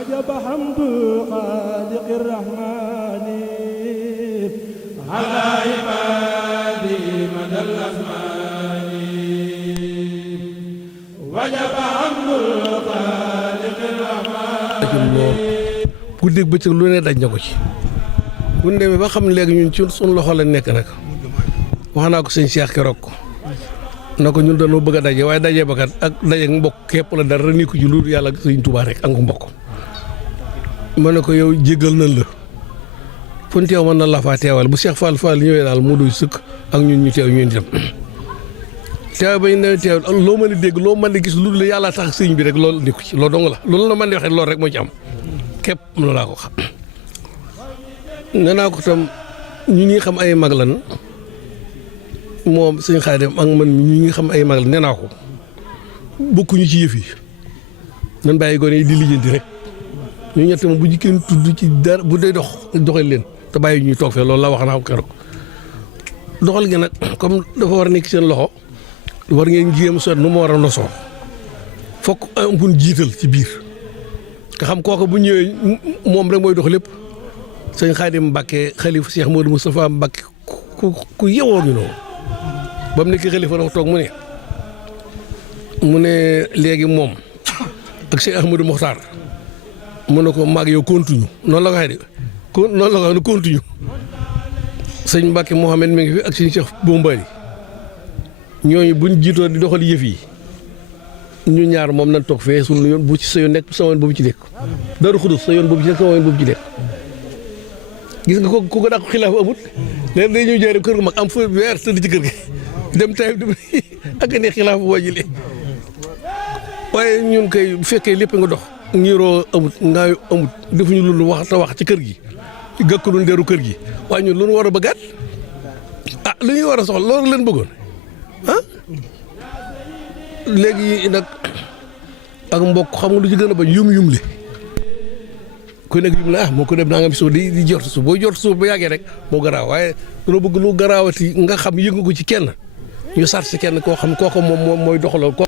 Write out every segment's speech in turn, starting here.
وجب حمد خالق الرحمن على عباده مدى الأزمان وجب حمد خالق الرحمن guddeeg bëccëg lu ne daj na ko ci bu ñu demee ba xam ne léegi ñun ci suñu loxo lañ nekk nag wax naa ko sëñ Cheikh keroog na ko ñun dañoo bëgg a daje waaye daje ba kat ak daje ak mbokk képp la dara ni ko ci lu yàlla ak sëñ Tuubaa rek ak mbokk ma ne ko yow jéggal nañ la fu ñu teew mën na la faa teewal bu Cheikh Fall Fall ñëwee daal mu doy sëkk ak ñun ñu teew ñun itam teew ba ñu ne teew loo mën a dégg loo mën a gis lu dul yàlla tax sëñ bi rek loolu ni ko ci loolu dong la loolu la mën di waxee loolu rek moo ci am képp mënu laa ko xam nee naa ko tam ñu ngi xam ay mag lan moom sëñ Xaadim ak man ñu ngi xam ay mag lan nee naa ko bokkuñu ci yëf yi nan bàyyi gone yi di lijjanti rek ñu ñett moom bu ñu kenn tudd ci dara bu dee doxal leen te bàyyi ñuy toog fee loolu la wax naa ko keroog doxal gi nag comme dafa war a nekk seen loxo war ngeen jéem a nu ma war a nosoo fokk am bu jiital ci biir nga xam kooku bu ñëwee moom rek mooy dox lépp sëñ Xaadim Mbàkke xalifa Cheikh Modou Moustapha Mbàkke ku yewoo ñu noonu ba mu nekk xalifa dafa toog mu ne léegi moom ak Cheikh Ahmadou Mokhtar mu ne ko maag yow continue noonu la ko waxee de noonu la ko waxee ne continue sëñ Mbàkke Mohamed mi ngi fi ak sëñ Cheikh Bombali ñooñu buñ jiitoo di doxal yëf yi ñu ñaar moom nañ toog fee suñu yoon bu ci sa yoon nekk sa yoon boobu ci nekk Daaru Xudus sa yoon boobu ci nekk sa yoon boobu ci nekk gis nga ko ko dàq xilaaf amut léegi day ñëw jaaree kër gu mag am fa weer tëdd ci kër gi dem tay dem ak ne xilaaf boo jëlee waaye ñun kay bu fekkee lépp nga dox ñiiroo amut ngaayu amut defuñu lu wax te wax ci kër gi gàkkalu ndeeru kër gi waaye ñun lu ñu war a bëggaat ah lu ñuy war a soxla loolu leen bëggoon ah léegi nag ak mbokk xam nga lu ci gën a bañ yum le ku nekk yum la moo ko def naa nga suuf di jort suuf boo jort suuf ba yàggee rek moo garaaw waaye duna bëgg lu garaawati nga xam yëngu ko ci kenn ñu sart si kenn koo xam kooku moom mooy doxaloo ko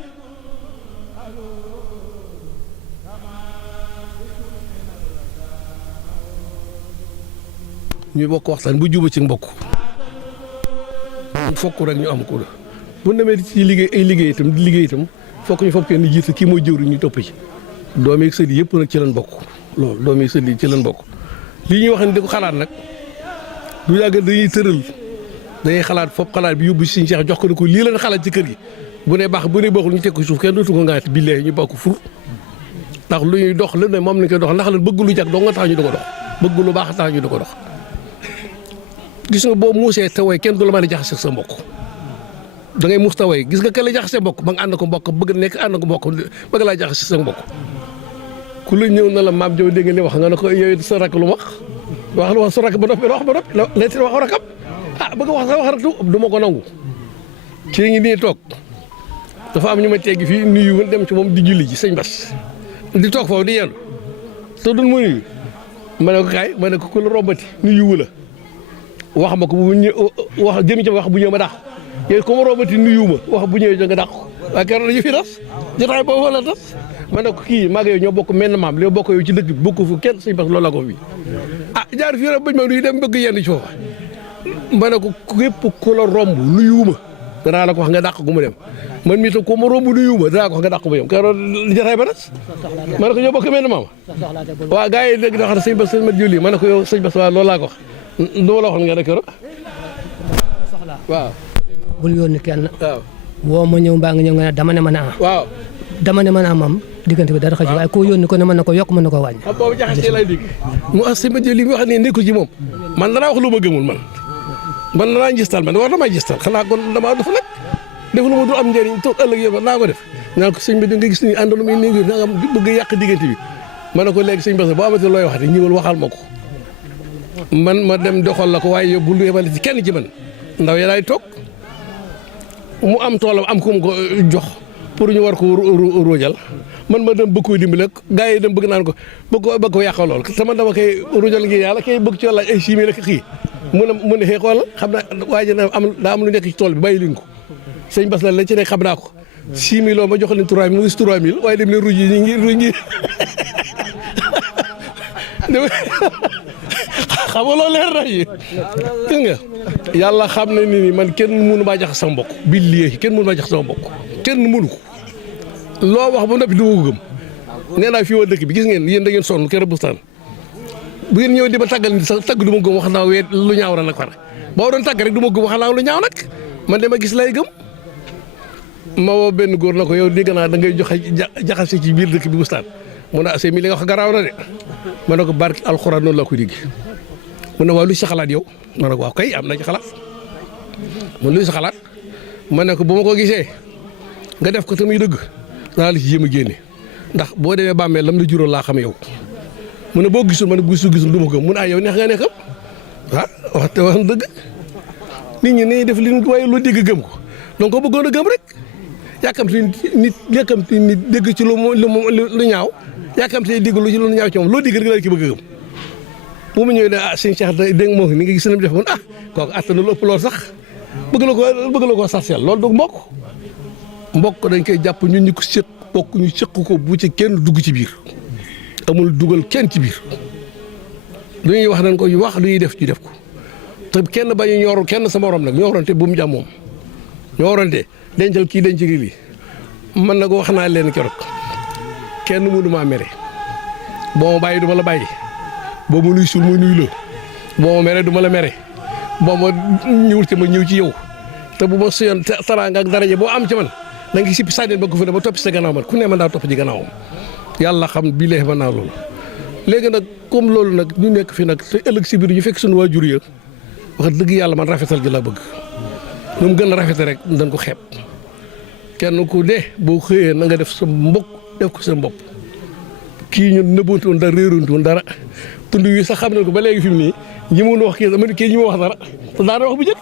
ñu bokk waxtaan bu juba ci mbokk fokk rek ñu am ko bu demee ci liggéey ay liggéey itam di liggéey itam fokk ñu fopp kenn jiite kii mooy jëwriñ ñu topp ci doom yeeg sët yi yëpp nag ci leen bokk loolu doom yeeg sët yi ci leen bokk lii ñuy wax ne di ko xalaat nag du yàgg dañuy tëral dañuy xalaat fopp xalaat bi yóbbu Sëñ Cheikh jox ko ne ko lii leen xalaat ci kër gi bu ne baax bu ne baaxul ñu teg ko suuf kenn dootu ko ngaati billahi ñu bokk fur ndax lu ñuy dox lu ne moom lañ koy dox ndax lan bëgg lu jag doo nga tax ñu di ko dox bëgg lu baax tax ñu di ko dox gis nga boo muusee tawee kenn du la mën a jaxase sa mbokk da ngay muus tawee gis nga ka la jaxase mbokk ba nga ànd ko mbokk bëgg nekk ànd ko mbokk bëgg laa jaxase sa mbokk ku la ñëw na la maam Jaw dégg nga li wax nga ne ko yow sa rakk lu wax lu wax sa rakk ba noppi wax ba noppi lay teen wax rakam bëgg wax sa wax rek du ma ko nangu ci ngi nii toog dafa am ñu ma teggi fii nuyu dem ci moom di julli ji sëñ Bass di toog foofu di yendu te duñ ma nuyu ma ne ko kaay ma ne ko ku la rombati nuyu wu la wax ma ko bu ñëw wax jëmi ci wax bu ñëw ma dàq yow ku ma rombati nuyu ma wax bu ñëwee nga dàq waaye keroog dañu fi tas jotaay boobu wala tas ma ne ko kii maa ngi yow ñoo bokk menn maam li bokk yow ci dëkk bi bokk fu kenn sëñ Bass loolu la ko fi jaar fii rek bañ ma nuyu dem bëgg yenn ci foofu ma ne ko képp ku la romb nuyu ma danaa la ko wax nga dàq gu mu dem man mii tam ku ma romb nuyu ma danaa ko wax nga dàq bu yem keroog jotaay ba tas ma ne ko ñoo bokk menn maam waaw gars yi léegi da wax ne sëñ Bass sëñ mat julli ma ne ko yow sëñ Bass waaw loolu laa ko wax du ma la waxoon nga ne keroog waaw bul yónni kenn waaw woo ma ñëw mbaa nga ñëw nga ne dama ne mën a waaw dama ne mën a moom diggante bi dara xëj waaye koo yónni ko ne mën na ko yokk mën na ko wàññi xam boobu jaxase lay dégg mu as sëñ mat julli mi wax ne nekkul ci moom man danaa wax lu ma gëmul man danaa gistal man war na maa gistal xanaa kon damaa def nag def lu ma du am njëriñ toog ëllëg yow naa ko def naan ko sëñ bi da nga gis ni àndoon muy nii nga am bëgg yàq diggante bi ma ne ko léegi sëñ Bass boo amatee looy wax de ñëwal waxal ma ko man ma dem doxal la ko waaye yow bul yebale ci kenn ci man ndaw ya daay toog mu am toolam am ku mu ko jox pour ñu war ko róojal man ma dem bëgg koy dimbale gaa yi dem bëgg naan ko bëgg ko yàqal lool te man dama koy róojal ngir yàlla kay bëgg ci laaj ay chimie la kii mu ne xëy xoolal xam naa waa ji daa am lu nekk ci tool bi bàyyi leen ko sëñ Bass la ci nekk xam naa ko 6 000 ma jox leen 3 000 mu gis 3 000 waaye dem leen ruuj yi ñu ngi ruuj ngi xam nga loolu leer na yi gis nga yàlla xam ne ni man kenn mënu maa jax sama mbokk billaahi kenn mënu maa jax sama mbokk kenn mënu ko loo wax ba noppi du ma ko gëm nee naa fii waa dëkk bi gis ngeen yéen da ngeen sonn kër bustaan bu ngeen ñëw di ma tàggal ni sax tàgg du ma gëm wax naa weet lu ñaaw la nag far boo doon tàgg rek du ma gëm wax naa lu ñaaw nag man dama gis lay gëm ma woo benn góor na ko yow dégg naa da ngay joxe jaxase ci biir dëkk bi bustaan mu ne ah mi li nga wax garaaw na de ma ne ko barki alxuraan noonu laa ko dégg mu ne waaw lu si xalaat yow ma ne ko waaw kay am na ci xalaat man lu si xalaat ma ne ko bu ma ko gisee nga def ko tamuy dëgg danaa la ci jéem a génne ndax boo demee bàmmeel lam la juróol laa xam yow mu ne boo gisul ma ne gisul du ma gëm mu ne ah yow neex nga nekkam wax te wax dëgg nit ñi nañuy def li waaye loo dégg gëm ko donc ko bëggoon a gëm rek yàkkamti nit dégg ci lu ñaaw yàkkamti dégg lu ci lu ñaaw ci moom loo dégg rek la ki bëgg a gëm bu mu ñëwee ne sëñ Cheikh dégg nga moom ni nga gis ne def mun kooku attan na lu ëpp lool sax bëgg la koo sarsel loolu du mbokk dañ koy jàpp ñun ñu ko séq bokk ñu séq ko bu ci kenn dugg ci biir amul dugal kenn ci biir lu ñuy wax nañ ko wax lu ñuy def ñu def ko te kenn bañu ñor kenn sa morom nag ñorante bu mu jàmm moom ñorante dencal kii denc gi lii man nag wax naa leen keroog kenn mënu maa mere boo ma bàyyi du ma la bàyyi boo ma nuy suul ma nuy la boo ma mere du ma la mere boo ma ñëwul ci ma ñëw ci yow te bu ma suyoon taraanga ak daraja boo am ci man da nga sippi sànneen ba ko fa ne ba toppi sa gannaaw man ku ne man daa topp ci gannaawam yàlla xam bii lee mën naa loolu léegi nag comme loolu nag ñu nekk fi nag te ëllëg si biir ñu fekk suñu waajur ya wax dëgg yàlla man rafetal gi laa bëgg nu mu gën a rafete rek dañ ko xeeb kenn ku dee boo xëyee na nga def sa mbokk def ko sa mbopp kii ñun nëbbantu woon dara réerantu woon dara tund wi sax xam nañ ko ba léegi fi mu nii ñi mun wax kii ñi ma wax dara te daana wax bu jëkk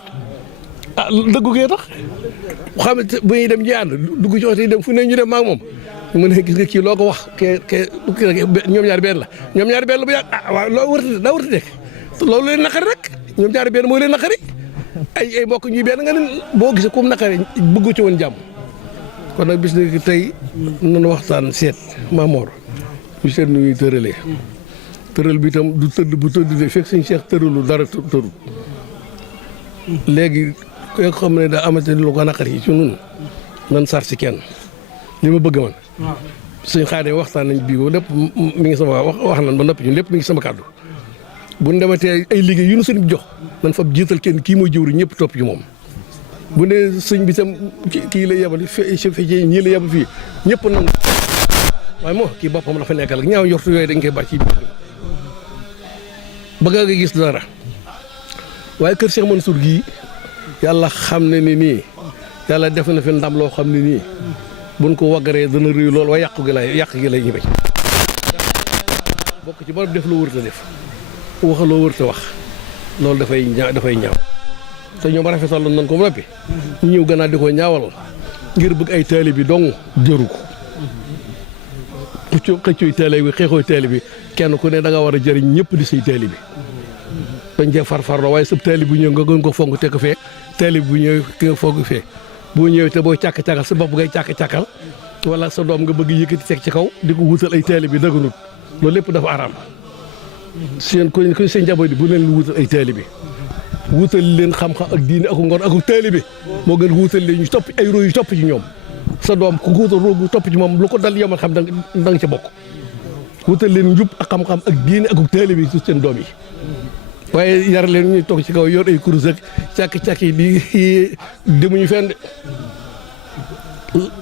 dëggu gee tax xam ne bu ñuy dem ñi ànd dugg ci oto yi dem fu ne ñu dem maag moom mu ne gis nga kii loo ko wax ñoom ñaari benn la ñoom ñaari benn la bu yàgg waaw loolu daa warta nekk loolu leen naqari rek ñoom ñaari benn moo leen naqari ay mbokk ñuy benn nga ne boo gisee comme naqari bëggu ci woon jàmm kon nag bis ni tey nañu waxtaan seet Mamor ñu seet nu ñuy tëralee tëral bi itam du tëdd bu tëdd de fekk suñu Cheikh tëralu dara tëru léegi ko xam ne daa amate lu ko naqari ci nun nan sar si kenn li ma bëgg man suñ xaaree waxtaan nañ bii ko lépp mi ngi sama wax nañ ba noppi ñun lépp mi ngi sama kàddu bu ñu dematee ay liggéey yu nu sëñ bi jox nan fa jiital kenn kii mooy jëwri ñëpp topp ci moom bu ne sëñ bi tam kii la yebal fii ñii la yebal fii ñëpp nan waaye moo kii boppam la fa nekkal ak ñaaw njortu yooyu dañ koy bàcc ci biir bëgg nga gis dara waaye kër Cheikh Mansour gii yàlla xam ne ni nii yàlla def na fi ndam loo xam ne nii buñ ko waggaree dana rëy lool waaye yàq gi lay ñu bañ bokk ci borom def loo wërta def wax loo wërta wax loolu dafay ñaaw te ñoom rafetal nañ ko ba noppi ñu ñëw gannaaw di ko ñaawal ngir bëgg ay taali bi dong jëru ko xëccooy taali bi xeexooy taali bi kenn ku ne da nga war a jëriñ ñëpp di say taali bi dañ cee farfarloo waaye sab taali bu ñëw nga gën ko fonk te ko fee taali bu ñëw nga fonk fee boo ñëwee te boo càkk-càkkal sa bopp ngay càkk-càkkal wala sa doom nga bëgg yëkkati teg ci kaw di ko wutal ay taali bi daganut loolu lépp dafa araam seen ko seen njaboot bi bu leen lu wutal ay taali bi wutal leen xam-xam ak diine ak ngor ak taali bi moo gën wutal leen ñu topp ay roo yu topp ci ñoom sa doom ku wutal roo gu topp ci moom lu ko dal yomal xam da nga ca bokk wutal leen njub ak xam-xam ak diine ak taali bi su seen doom yi waaye yar leen ñu toog ci kaw yor ay kurus ak càkk-càkk yi di demuñu fenn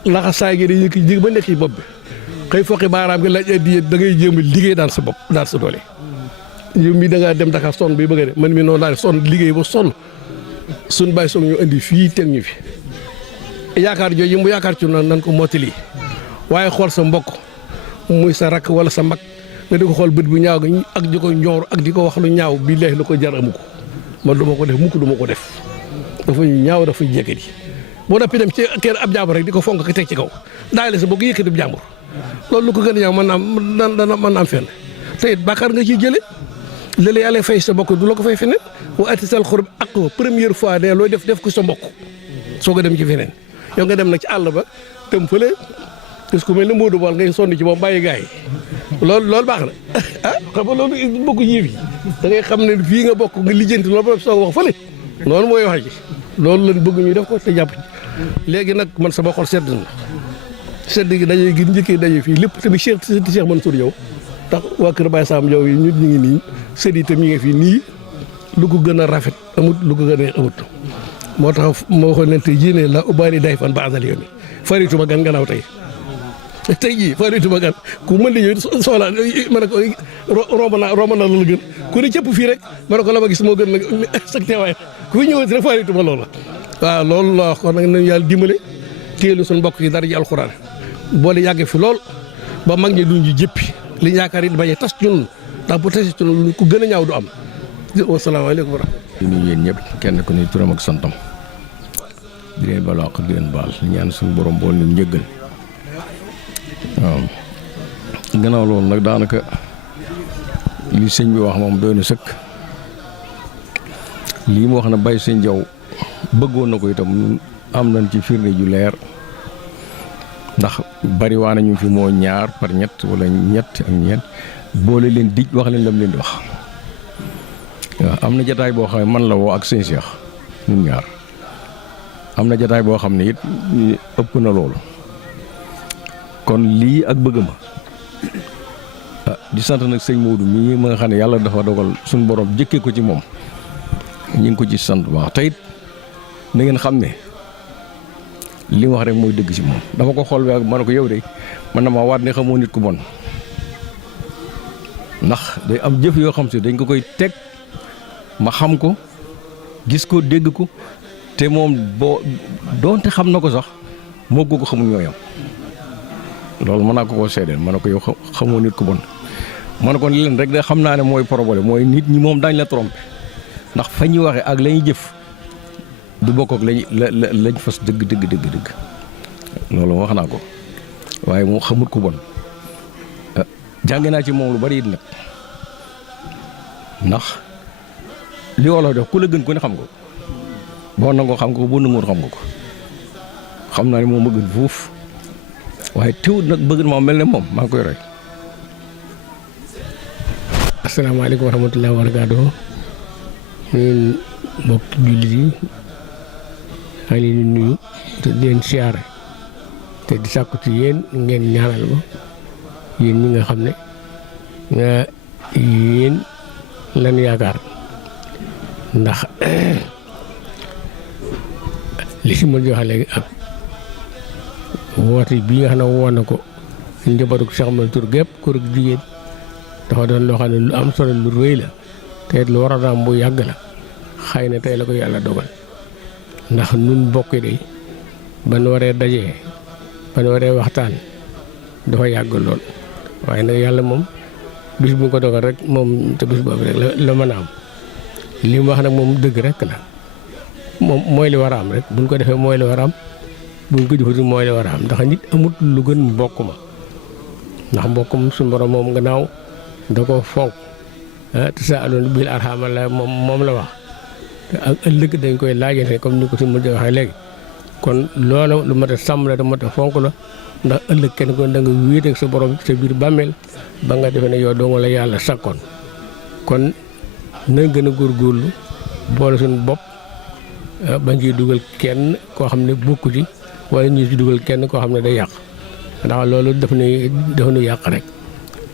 laxasaay gi dañuy ko jig ba nekk ci bopp bi xëy foqi baaraam gi laaj addiya da ngay jéem a liggéey daan sa bopp daan sa doole yow mii da ngaa dem Dakar sonn bi bëgg a de man mi noonu daal sonn liggéey ba sonn suñ bàyyi soog ñu indi fii teg ñu fi yaakaar jooju mu yaakaar ci nan ko mottali waaye xool sa mbokk muy sa rakk wala sa mag nga di ko xool bët bu ñaaw gi ak di ko ñoor ak di ko wax lu ñaaw billaahi lu ko jar amu ko man duma ko def mukk duma ko def dafa ñaaw dafa jékkati boo dappi dem ci kër ab jàmbur rek di ko fonk ko teg ci kaw daay la sa bokk yëkkati bu jàmbur loolu lu ko gën a ñaaw mën na am fenn te it bàkkaar nga ciy jële léeg-léeg yàlla fay sa mbokk du la ko fay feneen wa atisal xurb ak première fois ne looy def ko sa mbokk soo ko dem ci feneen yow nga dem nag ci àll ba tëm fële gis ku mel ne Modou Bal ngay sonn ci moom bàyyi gars yi loolu baax na xam nga loolu bokk ñii fi da ngay xam ne fii nga bokk nga lijjanti loolu ba soog wax fële loolu mooy wax ji loolu lañ bëgg ñu def ko te jàpp ci léegi nag man sama xol sedd na sedd gi daje gi njëkkee daje fii lépp tamit Cheikh Mansour yow tax waa Kër Baye Sam yow yi ñun ñu ngi nii sedd yi tam ñu ngi fii nii lu ko gën a rafet amut lu ko gën a amut moo tax moo waxoon ne tey jii ne la ubaali day fan ba asal yow mi farituma gan gannaaw tey jii farituma gan ku mën di ñëw soxla ma ne ko romb na loolu gën ku ne cëpp fii rek ma ne ko la ma gis moo gën nag sa teewaay ku fi ñëwati rek farituma loola waaw loolu la wax kon nag nañu yàlla dimbale téelu suñu mbokk yi dara ji alxuraan boole yàgge fi lool ba mag ñi duñ ñu jëppi li yaakaar it bañ a tas ñun ndax bu tasi ci ñun ku gën a ñaaw du am wasalaamaaleykum wa rahmatulah. di nuyu yéen ñëpp kenn ku ne turam ak santam di leen baal wax di leen baal ñaan suñu borom bool ñu njëggal waaw gannaaw loolu nag daanaka li sëñ bi wax moom doy na sëkk lii mu wax na Baye Sëñ Jaw bëggoon na ko itam am nañ ci firnde ju leer ndax bari waa nañu fi moo ñaar par ñett wala ñett ak ñeent boole leen dij wax leen lam leen di wax waaw am na jataay boo xam ne man la woo ak sëñ Cheikh ñun ñaar am na jataay boo xam ne it ëpp na loolu kon lii ak bëgg ma di sant nag sëñ Modou mii ma nga xam ne yàlla dafa dogal suñu borom jëkkee ko ci moom ñu ngi ko ci sant bu baax te it na ngeen xam ne li mu wax rek mooy dëgg ci moom dama ko xool ba ma ne ko yow de man na ma waat ne xamoo nit ku bon ndax day am jëf yoo xam si dañ ko koy teg ma xam ko gis ko dégg ko te moom boo doonte xam na ko sax moo ko xamul ñooyam loolu mën naa ko koo seedeel ma ne ko yow xamoo nit ku bon ma ne ko leen rek de xam naa ne mooy problème mooy nit ñi moom daañ la trompé ndax fa ñuy waxee ak la ñuy jëf du bokk ak lañ fas dëgg loolu wax naa ko waaye moom xamut ku bon jànge naa ci moom lu bari it nag ndax li wolof def ku la gën ku ne xam nga ko boo nangoo xam nga ko boo nangoon xam nga ko xam naa ne moom ma gën fuuf waaye teewut nag bëgg na ma mel ne moom maa ngi koy roy. asalaamaaleykum wa rahmatulah wa barakaatuh ñun mbokk jullit yi maa ngi leen di nuyu te di leen siyaare te di sàkku ci yéen ngeen ñaanal ma yéen ñi nga xam ne yéen lan yaakaar ndax li si mën joxe léegi ak woote bii nga xam ne woo na ko njabootu Cheikh Mansour gépp góor ak jigéen dafa doon loo xam ne lu am solo lu rëy la te lu war a daam bu yàgg la xëy na tey la ko yàlla dogal ndax nun bokk de ban waree dajee ban waree waxtaan dafa yàgg lool waaye nag yàlla moom bis bu ko dogal rek moom te bis boobu rek la mën a am li mu wax nag moom dëgg rek la moom mooy li war a am rek buñ ko defee mooy li war a am buñ ko jëfati mooy li war a am ndax nit amut lu gën mbokk ma ndax mbokk moom suñu borom moom gannaaw da ko fonk te sa aloon bil arxama la moom la wax ak ëllëg dañ koy laajante comme ni ko si mujj waxee léegi kon loola lu mat a sàmm la da mat a fonk la ndax ëllëg kenn ko da nga wéet ak sa borom sa biir bàmmeel ba nga defee ne yow doo nga la yàlla sakkoon kon na gën a góorgóorlu boole suñu bopp bañ ciy dugal kenn koo xam ne bokku ci wala ñu ci dugal kenn koo xam ne day yàq ndax loolu daf nu yàq rek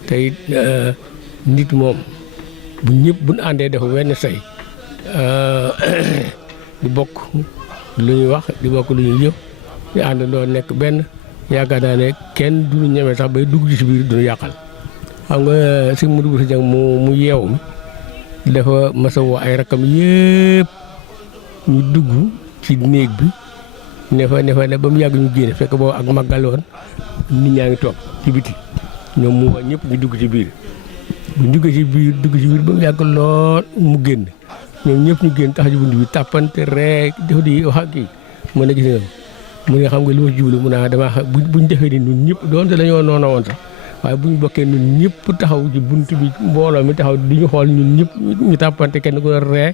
te it nit moom bu ñëpp buñ àndee dafa wenn say di bokk lu ñuy wax di bokk lu ñuy jëf di àndandoo nekk benn yaakaar naa ne kenn du ñu ñeme sax bay dugg ci si biir duñu yàqal xam nga si mu dugg si jàng mu yeewu mi dafa masa woo ay rakkam yëpp ñu dugg ci néeg bi ne fa ne ba mu yàgg ñu génne fekk boobu ak màggal woon nit ñaa ngi toog ci biti ñoom mu ñëpp ñu dugg ci biir bu dugg ci biir ba mu yàgg lool mu génn ñoom ñëpp ñu génn tax ci bunt bi tàppante rek def di wax ak kii mën a gis nga mu ne xam nga li ma jublu mu naa damaa xam buñ defee ni ñun ñëpp doonte dañoo noonu woon sax waaye buñ bokkee ñun ñëpp taxaw ci bunt bi mbooloo mi taxaw di ñu xool ñun ñëpp ñu tàppante kenn ku ree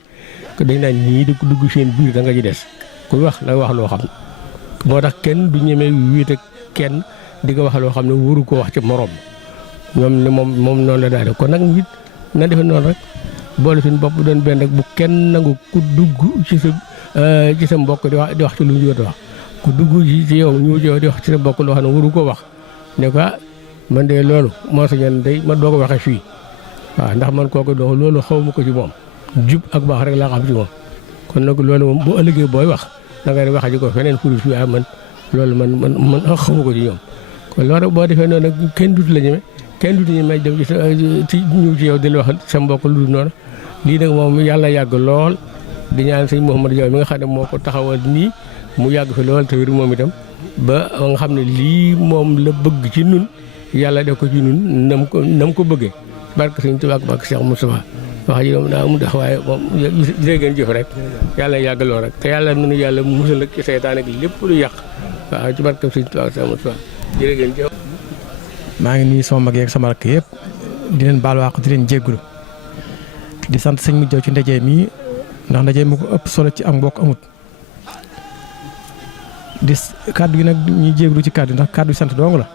ko dañ naan ñii di ko dugg seen biir da nga ci des ku wax la wax loo xam moo tax kenn du ñemee wéet ak kenn di ko wax loo xam ne waru ko wax ci morom ñoom ne moom noonu la daal kon nag nit na defe noonu rek boole suñu bopp doon benn rek bu kenn nangu ku dugg ci sa mbokk di wax ci lu mu jot a wax ku dugg ci yow ñu yow di wax ci sa mbokk loo xam ne waru ko wax ne ko man de loolu moo sañoon day ma doo ko waxee fii waaw ndax man kooku doo loolu xaw ma ko ci moom jub ak baax rek laa xam ci moom kon nag loolu moom bu ëllëgee booy wax da nga ne wax ji ko feneen furu fii man loolu man xamu ko ci ñoom kon loolu boo defee noonu nag kenn dut la ñeme kenn dut ñu may dem ci ñëw ci yow di la wax sa mbokk lu dul noonu lii nag moom yàlla yàgg lool di ñaan sëñ Mouhamadou Diaw mi nga xam ne moo ko taxawal nii mu yàgg fi lool te wér moom itam ba nga xam ne lii moom la bëgg ci nun yàlla def ko ci nun nam ko bëggee barke sëñ Tuubaa ak barke Cheikh Moustapha wax ji moom daa mu dex waaye moom jërë ngeen jëf rek yàlla yàgg lool rek te yàlla nunu yàlla musal ak ci seytaan ak lépp lu yàq waaw ci barke sëñ Tuubaa ak Cheikh Moustapha jërë ngeen jëf. maa ngi nuyu sama mag yeeg sama rakk yëpp di leen baal wax di leen jéggulu di sant sëñ mu Jaw ci ndaje mi ndax ndaje mi ko ëpp solo ci am mbokk amut di kàddu gi nag ñuy jéggulu ci kàddu ndax kàddu sant dong la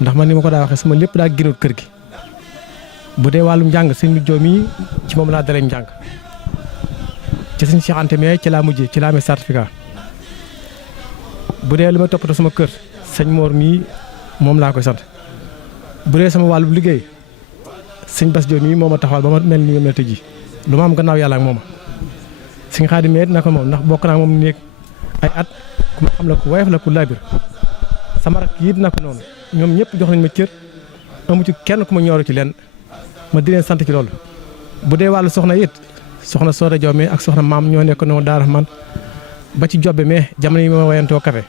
ndax man ni ma ko daa waxee sama lépp daa génnoon kër gi bu dee wàllum njàng sëñ mu Jaw mi ci moom laa dalee njàng ci sëñ Cheikh Anta mais ci laa mujjee ci laa amee certificat bu dee li ma toppatoo sama kër sëñ Mor mii moom laa koy sant bu dee sama wàllu liggéey sëñ Bass Diop mii moo ma taxawal ba ma mel ni mel tey jii lu ma am gannaaw yàlla ak mooma sëñ Xaadim mee na ko moom ndax bokk naa moom néeg ay at ku ma xam la ku woyof la ku laabir sama rak yi na ko noonu ñoom ñëpp jox nañ ma cër amu ci kenn ku ma ñooru ci leen ma di leen sant ci loolu bu dee wàllu soxna it soxna Soda Diaw mee ak soxna maam ñoo nekk noonu daara man ba ci jobbe mais jamono yi ma wayantoo café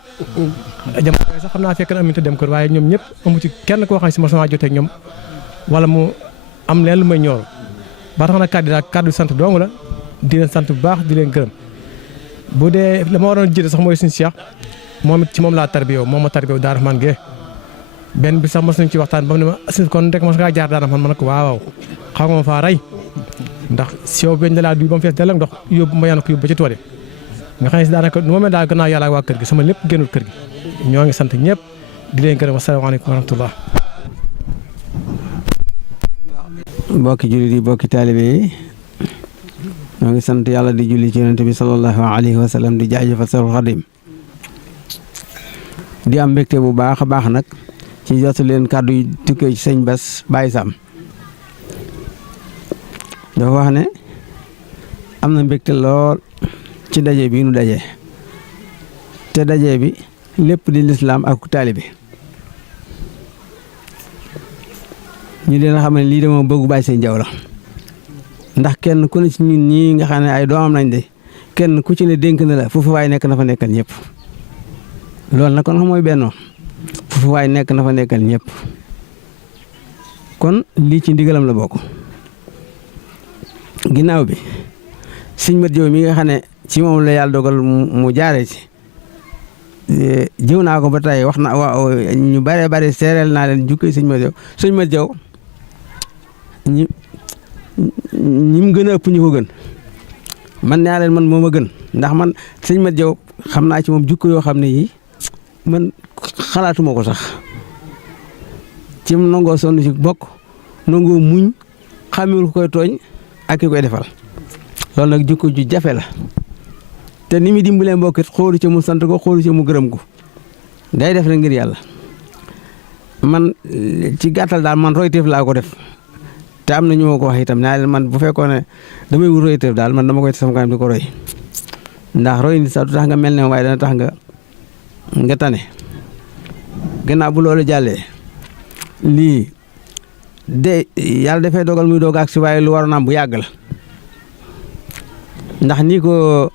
jamono yooyu sax xam naa fekk na am te dem kër waaye ñoom ñëpp amu ci kenn koo xam si ma sama jotee ak ñoom wala mu am leen lu may ñoor ba tax na kàddu sant dong la di leen sant bu baax di leen gërëm bu dee la ma waroon jiite sax mooy suñu Cheikh moom it ci moom laa tarbiyoo moom ma tarbiyoo Daara man gee benn bi sax mos nañu ci waxtaan ba mu ne ma kon rek mos ngaa jaar Daara man ma ne ko waaw xaw ma faa rey ndax si yow benn da laa duy ba mu fees dell ak ndox yóbbu ma yàlla ko yóbbu ba ci tool yi nga xam ne daanaka nu ma mel daal gannaaw yàlla ak waa kër gi sama lépp génnul kër gi ñoo ngi sant ñëpp di leen gërëm asalaamaaleykum wa rahmatullah. mbokki jullit yi mbokki taalibe yi ñoo ngi sant yàlla di julli ci yonent bi sallallahu alayhi wa sallam di jaajëfal Seexul Xadim di am mbégte bu baax a baax nag ci jotu leen kàddu yi tukkee ci sëñ Bass Baye Sam dafa wax ne am na mbégte lool ci daje bi nu daje te daje bi lépp di lislaam ak taalibe ñu dina xam ne lii dama bëggu Baye Sëñ Jaw la ndax kenn ku ne ci ñun ñii nga xam ne ay doomam nañ de kenn ku ci ne dénk na la foofu waay nekk na fa nekkal ñëpp loolu nag kon xam mooy bennoo foofu waay nekk na fa nekkal ñëpp kon lii ci ndigalam la bokk ginnaaw bi sëñ Mat Jaw mi nga xam ne ci moom la yàlla dogal mu jaare ci jëw naa ko ba tey wax na waaw ñu bare bare seereel naa leen jukkee sëñ Mat Jaw ñi mu gën a ëpp ñu ko gën man naa leen man moo ma gën ndax man sëñ Mat Jaw xam naa ci moom jukko yoo xam ne yi man xalaatuma ko sax ci nangoo sonn ci bokk nangoo muñ xamewul ko koy tooñ ak ki koy defal loolu nag jukko ju jafe la te ni mu dimbalee mbokk it xoolu ci mu sant ko xoolu ci mu gërëm ko day def rek ngir yàlla man ci gàttal daal man royteef laa ko def te am na ñu ma ko wax itam naa leen man bu fekkoon ne damay wut royteef daal man dama koy sama kanam di ko roy ndax roy ni sax du tax nga mel ne waaye dana tax nga tane gannaaw bu loolu jàllee lii de yàlla dafay dogal muy doog ak si waaye lu waroon am bu yàgg la ndax ni ko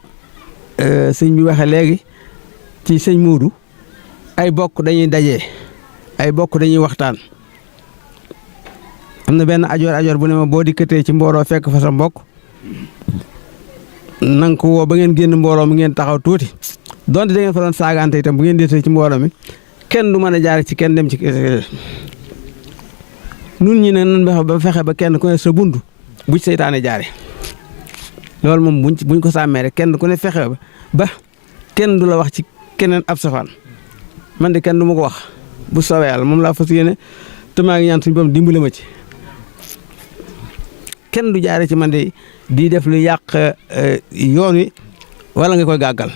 sëñ bi waxee léegi ci sëñ Moodu ay bokk dañuy daje ay bokk dañuy waxtaan am na benn ajoor bu ne ma boo dikkatee ci mbooloo fekk fa sa mbokk nanga ko woo ba ngeen génn mbooloo mi ngeen taxaw tuuti donte da ngeen fa doon saagante itam bu ngeen déetee ci mbooloo mi kenn du mën a jaar ci kenn dem ci nun ñi ne nan ba fexe ba kenn ku ne sa buntu bu ci seytaane jaare loolu moom buñ ko sàmmee rek kenn ku ne fexe ba kenn du la wax ci keneen ab safaan man de kenn du ma ko wax bu soobee yàlla moom laa fas yéene te maa ngi ñaan suñu borom dimbale ma ci kenn du jaare ci man de di def lu yàq yoon wi wala nga koy gàggal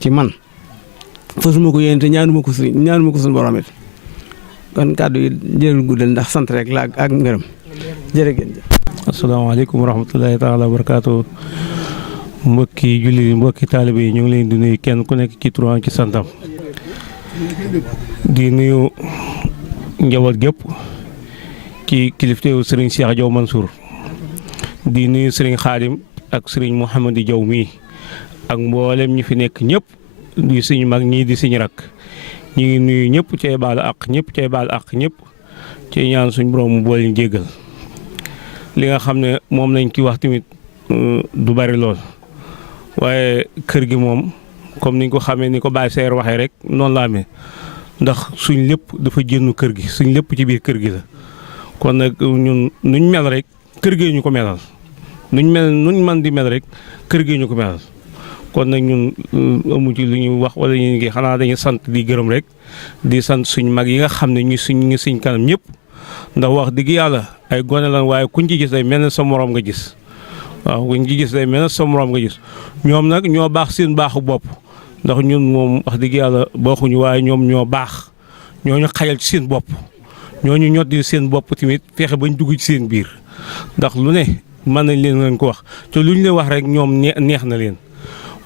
ci man fasuma ko yéene te ñaanuma ko suñu borom it kon kàddu yi jërul guddal ndax sant rek la ak ngërëm jërë ngeen jëf. asalaamaaleykum wa rahmatulahi taala wa barakaatu mbokki jullit yi mbokki taalibe yi ñu ngi leen di nuyu kenn ku nekk ci turam ci santam di nuyu njaboot gépp ci kilifteewu Serigne Cheikh Diaw Mansour di nuyu Serigne Khadim ak Serigne Mouhamadou Diaw mii ak mboolem ñi fi nekk ñëpp di suñu mag ñii di suñu rak ñu ngi nuyu ñëpp cay baalu àq ñëpp cay ñaan suñu borom mu boole ñu jéggal li nga xam ne moom lañ ci wax tamit du bari lool waaye kër gi moom comme niñ ko xamee ni ko Baye Seer waxee rek noonu la amee ndax suñ lépp dafa génn kër gi suñ lépp ci biir kër gi la kon nag ñun nuñ mel rek kër gee ñu ko melal nuñ man di mel rek kër gee ñu ko melal kon nag ñun amu ci lu ñuy wax wala ñu ngi xanaa dañuy sant di gërëm rek di sant suñ mag yi nga xam ne ñu ngi suñ kanam ñëpp ndax wax dëgg yàlla ay gone lan waaye kuñ ci gis day mel ne sa moroom nga gis waaw kuñ ci gis day mel ne sa moroom nga gis ñoom nag ñoo baax seen baaxu bopp ndax ñun moom wax dëgg yàlla baaxuñu waaye ñoom ñoo baax ñooñu xajal ci seen bopp ñooñu ñoddi seen bopp tamit fexe bañ dugg ci seen biir ndax lu ne mën nañ leen ko wax te lu ñu leen wax rek ñoom neex na leen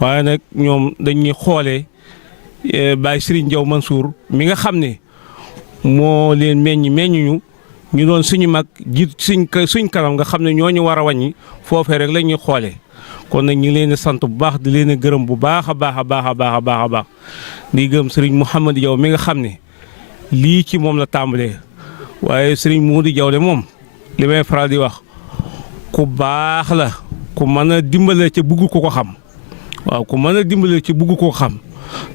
waaye nag ñoom dañuy xoolee Baye Serigne Diaw Mansour mi nga xam ne moo leen meññuñu ñu doon suñu mag jiit suñ kanam nga xam ne ñoo ñu war a wàññi foofee rek la ñuy xoolee kon nag ñu leen di sant bu baax di leen gërëm bu baax a baax di gërëm Serigne Mouhamadou Diaw mi nga xam ne lii ci moom la tàmbalee waaye Serigne Modou Diaw de moom li may faral di wax ku baax la ku mën a dimbale ca bugg ko xam waaw ku mën a dimbale ci bugg ko xam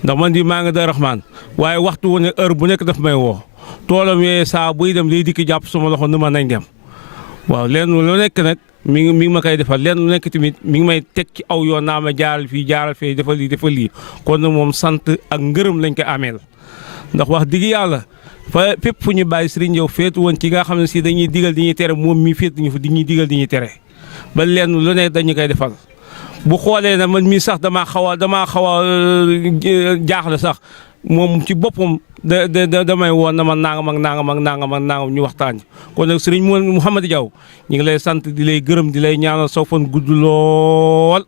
ndax man di maa ngi da raxmaan waaye waxtu wu ne heure bu nekk daf may woo toolam yooyu saa buy dem lay dikki jàpp sama loxo ni ma nañ dem waaw lenn lu nekk nag mi ngi ma koy defal lenn lu nekk tamit mi ngi may teg ci aw yoon naa ma jaaral fii defal lii kon nag moom sant ak ngërëm lañ ko ameel ndax wax dëgg yàlla fa fépp fu ñu bàyyi Serigne Diaw féetu woon ci nga xam ne si dañuy digal di ñuy tere moom mii féetu ñu fa di ñuy digal di ñuy tere ba lenn lu nekk dañu koy defal bu xoolee na man mii sax damaa xaw a jaaxle sax moom ci boppam damay woon na ma nangam ñu waxtaan kon nag Serigne Mouhamadou Diaw ñu ngi lay sant di lay gërëm di lay ñaanal soo fan gudd lool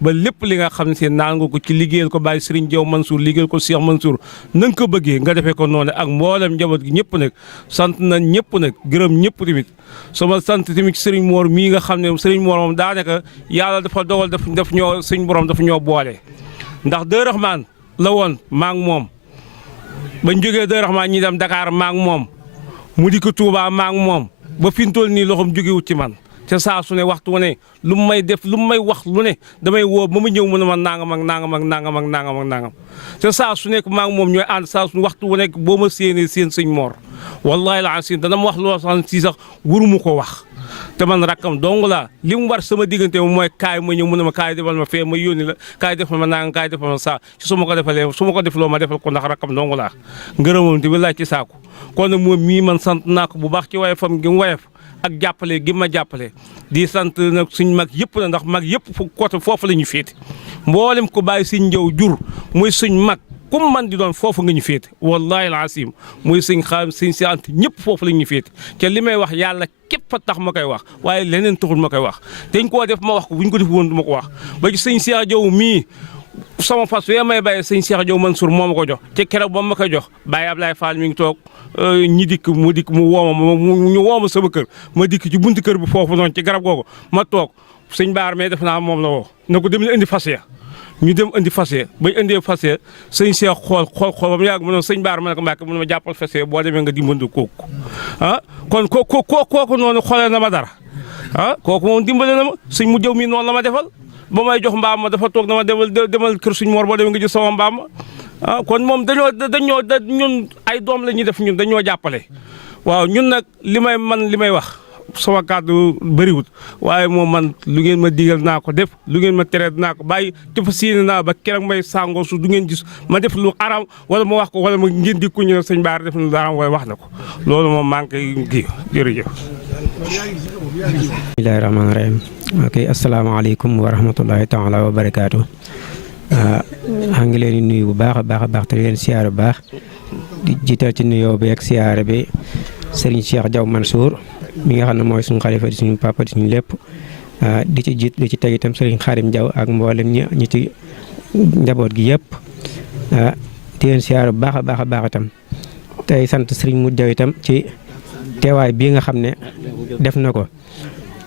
ba lépp li nga xam ne seen naan nga ko ci liggéeyal ko Baye Serigne Diaw Mansour liggéeyal ko Cheikh Mansour na nga ko bëggee nga defee ko noonu ak mboolem njaboot gi ñëpp nag sant nañ ñëpp nag gërëm ñëpp tamit sama sant tamit Serigne Mor mii nga xam ne Serigne Mor moom daanaka yàlla dafa dogal daf ñoo suñ borom dafa ñoo boole ndax Dër Rahman la woon maa ngi moom bañ jógee Dër Rahman ñi dem Dakar maa ngi moom mu di ko Touba maa ngi moom ba fi mu toll nii loxoom jógewut ci man te saa su ne waxtu wane lu mu may def lu mu may wax lu ne damay woo ba ma ñëw mu ne ma nangam te saa su nekk maa ngi moom ñooy ànd saa su waxtu wane boo ma séenee seen sëñ Mor wallahi la asin dana ma wax loo xam si sax waruma ko wax te man rakkam dong laa li mu war sama diggante moom mooy kaay ma ñëw mu ne ma kaay defal ma fee ma yónni la kaay defal ma nangam kaay defal ma saa ci su ma ko defalee su ma ko defloo ma defal ko ndax rakkam dong laa ngërëmam te bi laaj ci saako kon nag moom mii man sant naa ko bu baax ci wayefam gi mu wayef ak jàppale gi ma jàppale di sant nag suñ mag yëpp na ndax mag yëpp fu côté foofu la ñu féete mboolem ko bàyyi suñ njëw jur muy suñ mag comme man di doon foofu nga ñu féete wallahi alazim muy suñ xam suñ si ant ñëpp foofu la ñu féete te li may wax yàlla képp a tax ma koy wax waaye leneen taxul ma koy wax dañ koo def ma wax ko bu ñu ko def woon du ma ko wax ba ci suñ Cheikh Diaw mii sama fas wee may bàyyi suñ Cheikh Diaw Mansour moo ma ko jox te keroog ba ma koy jox Baye Ablaye Fall mi ngi toog ñi dikk mu wooma ñu wooma sama kër ma dikk ci buntu kër bi foofu noonu ci garab googu ma toog sëñ Baar mais def naa moom la woo na ko dem indi fas ya ñu dem indi fas ya bañ indee fas ya sëñ Cheikh xool ba mu yàgg mu ne sëñ Baar ma ne ko Mbàkke mu ne ma jàppal fas ya boo demee nga dimbali kooku kon kooku noonu xoolee na ma dara kooku moom dimbale na ma sëñ mu jëw mi noonu la ma defal ba may jox mbaam ma dafa toog na ma demal kër suñ Mor boo demee nga jël sama mbaam ma kon moom ñun ay doom la ñuy def ñun dañoo jàppale waaw ñun nag li may wax sama kàddu bëriwut waaye moom man lu ngeen ma digal naa ko def lu ngeen ma tere naa ko bàyyi te fa séene naa ba keroog may sàngoo su du ngeen gis ma def lu aram wala ma wax ko wala ma ngeen di ku ñu ne sëñ Bara def na lu aram wala wax na ko loolu moom maa ngi koy kii jërëjëf. bismillaahi rahmaani rahiim. ok asalaamaaleykum wa rahmatullahi taala wa barakaatu. maa ngi leen di nuyu bu baax a baax te leen siyaare bu baax di jiital ci nuyoo bi ak siyaare bi Serigne Cheikh Diaw Mansour mi nga xam ne mooy suñu xalifa di suñu papa di suñu lépp di ci teg itam Serigne Xaadim Diaw ak mboolem ñi ci njaboot gi yëpp di leen siyaare bu baax a baax itam tey sant Serigne Modou Diaw itam ci teewaay bii nga xam ne def na ko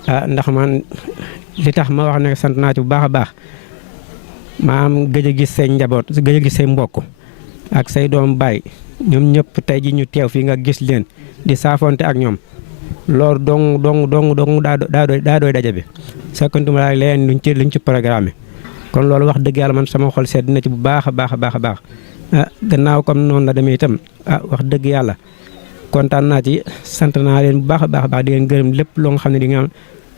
ndax man li tax ma wax ne sant naa ci bu baax a baax maam gëj a gis say njaboot gëj a gis say mbokk ak say doom baay ñoom ñëpp tey ji ñu teew fii nga gis leen di saafonte ak ñoom loolu dong daa doy daje bi sakkantuma laa leen luñ ci programme kon loolu wax dëgg yàlla man sama xol sedd na ci bu baax a baax gannaaw comme noonu la demee itam wax dëgg yàlla kontaan naa ci sant naa leen bu baax a baax di leen gërëm lépp loo nga xam ne di nga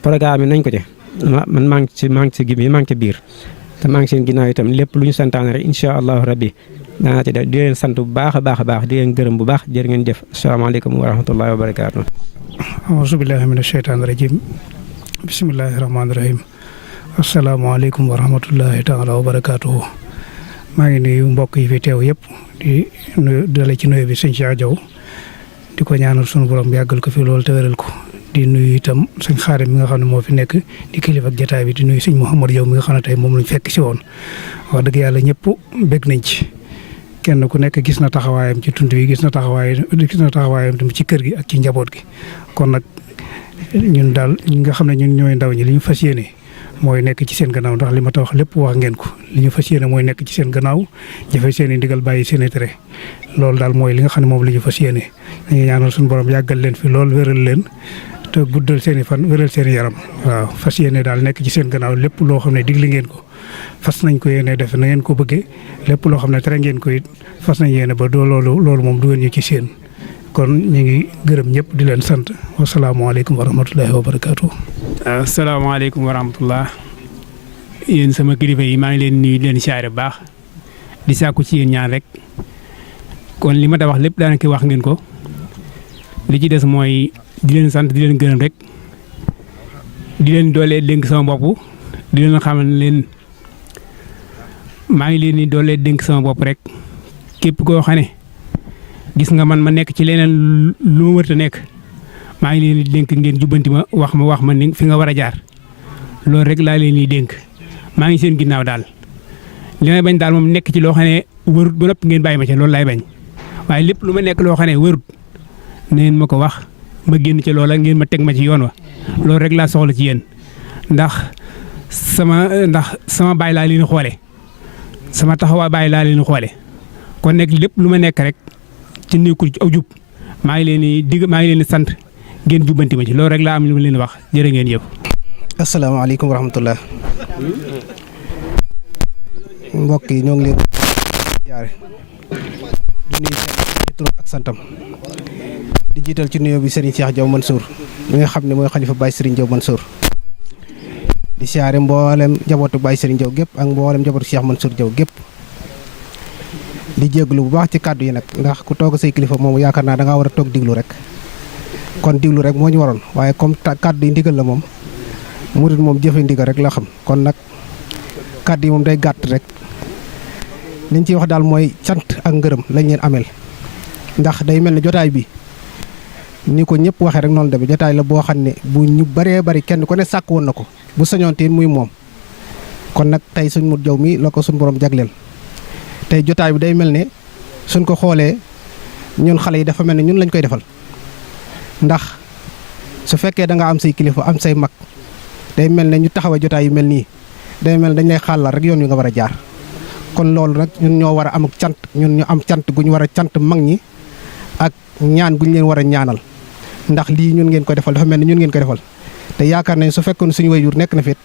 programme nañ ko ci man maa ngi ci biir te maa ngi seen ginnaaw itam lépp lu ñu santaane rek incha allahu rabbi danaa ci def di leen sant bu baax a baax di leen gërëm bu baax jërë ngeen jëf asalaamaaleykum wa rahmatullahi wa barakaatu. auzu billahi mina sheytaani rajim bismillahi rahmaani rahim asalaamaaleykum wa rahmatullahi taala wa barakaatu. maa ngi nuyu mbokk yi fi teew yëpp di nuyu dale ci nuyu bi sëñ Cheikh Diaw di ko ñaanal sunu borom yàggal ko fi loolu te wéral ko. di nuyu itam sëñ Xaadim mi nga xam ne moo fi nekk di kilifa ak jotaay bi di nuyu sëñ Mouhamadou Diaw mi nga xam ne tey moom lañ fekk si woon wax dëgg yàlla ñëpp bég nañ ci kenn ku nekk gis na taxawaayam ci tund bi gis na taxawaayam tam ci kër gi ak ci njaboot gi kon nag ñun daal ñi nga xam ne ñun ñooy ndaw ñi li ñu fas yéene mooy nekk ci seen gannaaw ndax li ma ta wax lépp wax ngeen ko li ñu fas yéene mooy nekk ci seen gannaaw jëfe seen i ndigal bàyyi seen i tere loolu daal mooy li nga xam ne moom la ñu fas yéene dañuy ñaanal suñu borom yàggal leen fi lool wéral leen te guddal seen i fan wéral seen i yaram waaw fas yéene daal nekk ci seen gannaaw lépp loo xam ne digle ngeen ko fas nañ ko yéene def na ngeen ko bëggee lépp loo xam ne tere ngeen ko it fas nañ yéene ba doo loolu moom du ngeen ñu ci seen kon ñu ngi gërëm ñëpp di leen sant wasalaamaaleykum wa rahmatullahi wa barakaatu. asalaamaaleykum wa rahmatullah yéen sama kilifa yi maa ngi leen nuyu di leen siyaare bu baax di sàkku ci yéen ñaan rek kon li ma da wax lépp daanaka wax ngeen ko li ci des mooy di leen sant di leen gërëm rek di leen doolee dénk sama bopp di leen xamal leen maa ngi leen di doolee dénk sama bopp rek képp koo xam ne gis nga man ma nekk ci leneen lu ma wërta nekk maa ngi leen di dénk ngeen jubbanti ma wax ma ni fi nga war a jaar loolu rek laa leen di dénk maa ngi seen ginnaaw daal li may bañ daal moom nekk ci loo xam ne wërut ba noppi ngeen bàyyi ma ci loolu laay bañ waaye lépp lu ma nekk loo xam ne wërut na ngeen ma ko wax ma génn ci loola ngeen ma teg ma ci yoon wa loolu rek laa soxla ci yéen ndax sama baay laa leen xoole sama taxawaay baay laa leen xoole kon nekk lépp lu ma nekk rek ci nekkul ci aw jub maa ngi leen di sant ngeen jubbanti ma ci loolu rek laa am li ma leen wax jërë ngeen yëpp. asalaamaaleykum wa rahmatullah mbokk yi ñoo ngi leen jaare di nuyu ci turam ak santam di jiital ci nuyoo bi Serigne Cheikh Diaw Mansour mi nga xam ne mooy xalifa Baye Serigne Diaw Mansour di siyaare mboolem njabootu Baye Serigne Diaw gépp ak mboolem njabootu Cheikh Mansour Diaw gépp di jégalu bu baax ci kàddu yi nag ndax ku toog say kilifa moom yaakaar naa da ngaa war a toog diglu rek kon diglu rek moo ñu waroon waaye comme kàddu yi ndigal la moom murit moom jëfe ndigal rek la xam kon nag kàddu yi moom day gàtt rek liñ ciy wax daal mooy cant ak ngërëm lañ leen amel ndax day mel ne jotaay bi ni ko ñëpp waxee rek noonu demee jotaay la boo xam ne bu ñu bëree bëri kenn ku ne sàkk woon na ko bu sañoon teen muy moom kon nag tey suñ Modou Diaw mi la ko suñ borom jagleel tey jotaay bi day mel ne suñ ko xoolee ñun xale yi dafa mel ne ñun lañ koy defal ndax su fekkee da nga am say kilifa am say mag day mel ne ñu taxawee jotaay yu mel nii day mel ne dañ lay xàllal rek yoon yu nga war a jaar kon loolu nag ñun ñoo war a am ak cant ñun ñu am cant gu ñu war a cant mag ñi ak ñaan gu ñu leen war a ñaanal ndax lii ñun ngeen koy defal dafa mel ne ñun ngeen koy defal te yaakaar nañ su fekkoon suñu waajur nekk na fit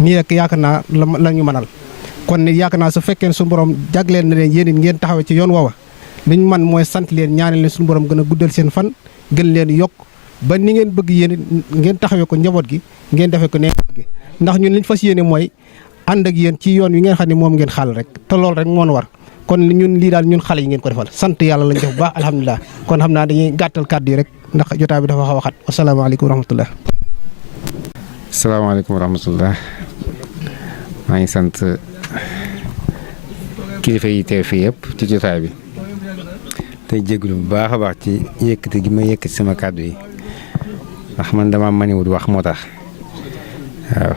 nii rek yaakaar naa la ñu mënal kon ne yaakaar naa su fekkee ne suñu borom jagleel na leen yéen it ngeen taxawee ci yoon woowa li ñu man mooy sant leen ñaanal leen suñu borom gën a guddal seen fan gën leen yokk ba ni ngeen bëgg yéen ngeen taxawee ko njaboot gi ngeen defee ko ne bëgg ndax ñun liñ fas yéene mooy ànd ak yéen ci yoon wi ngeen xam ne moom ngeen xàll rek te loolu rek moo war kon ñun lii daal ñun xale yi ngeen ko defal sant yàlla lañ def bu baax alhamdulilah kon xam naa dañuy gàttal kàddu yi rek ndax jotaay bi dafa xaw a xat wasalaamaaleykum wa rahmatullah. salaamaaleykum wa rahmatullah maa ngi sant kilifa yi teew fii yëpp ci jotaay bi tey jégalu bu baax a baax ci yëkkati gi ma yëkkati sama kàddu yi ndax man dama maniwut wax moo tax waaw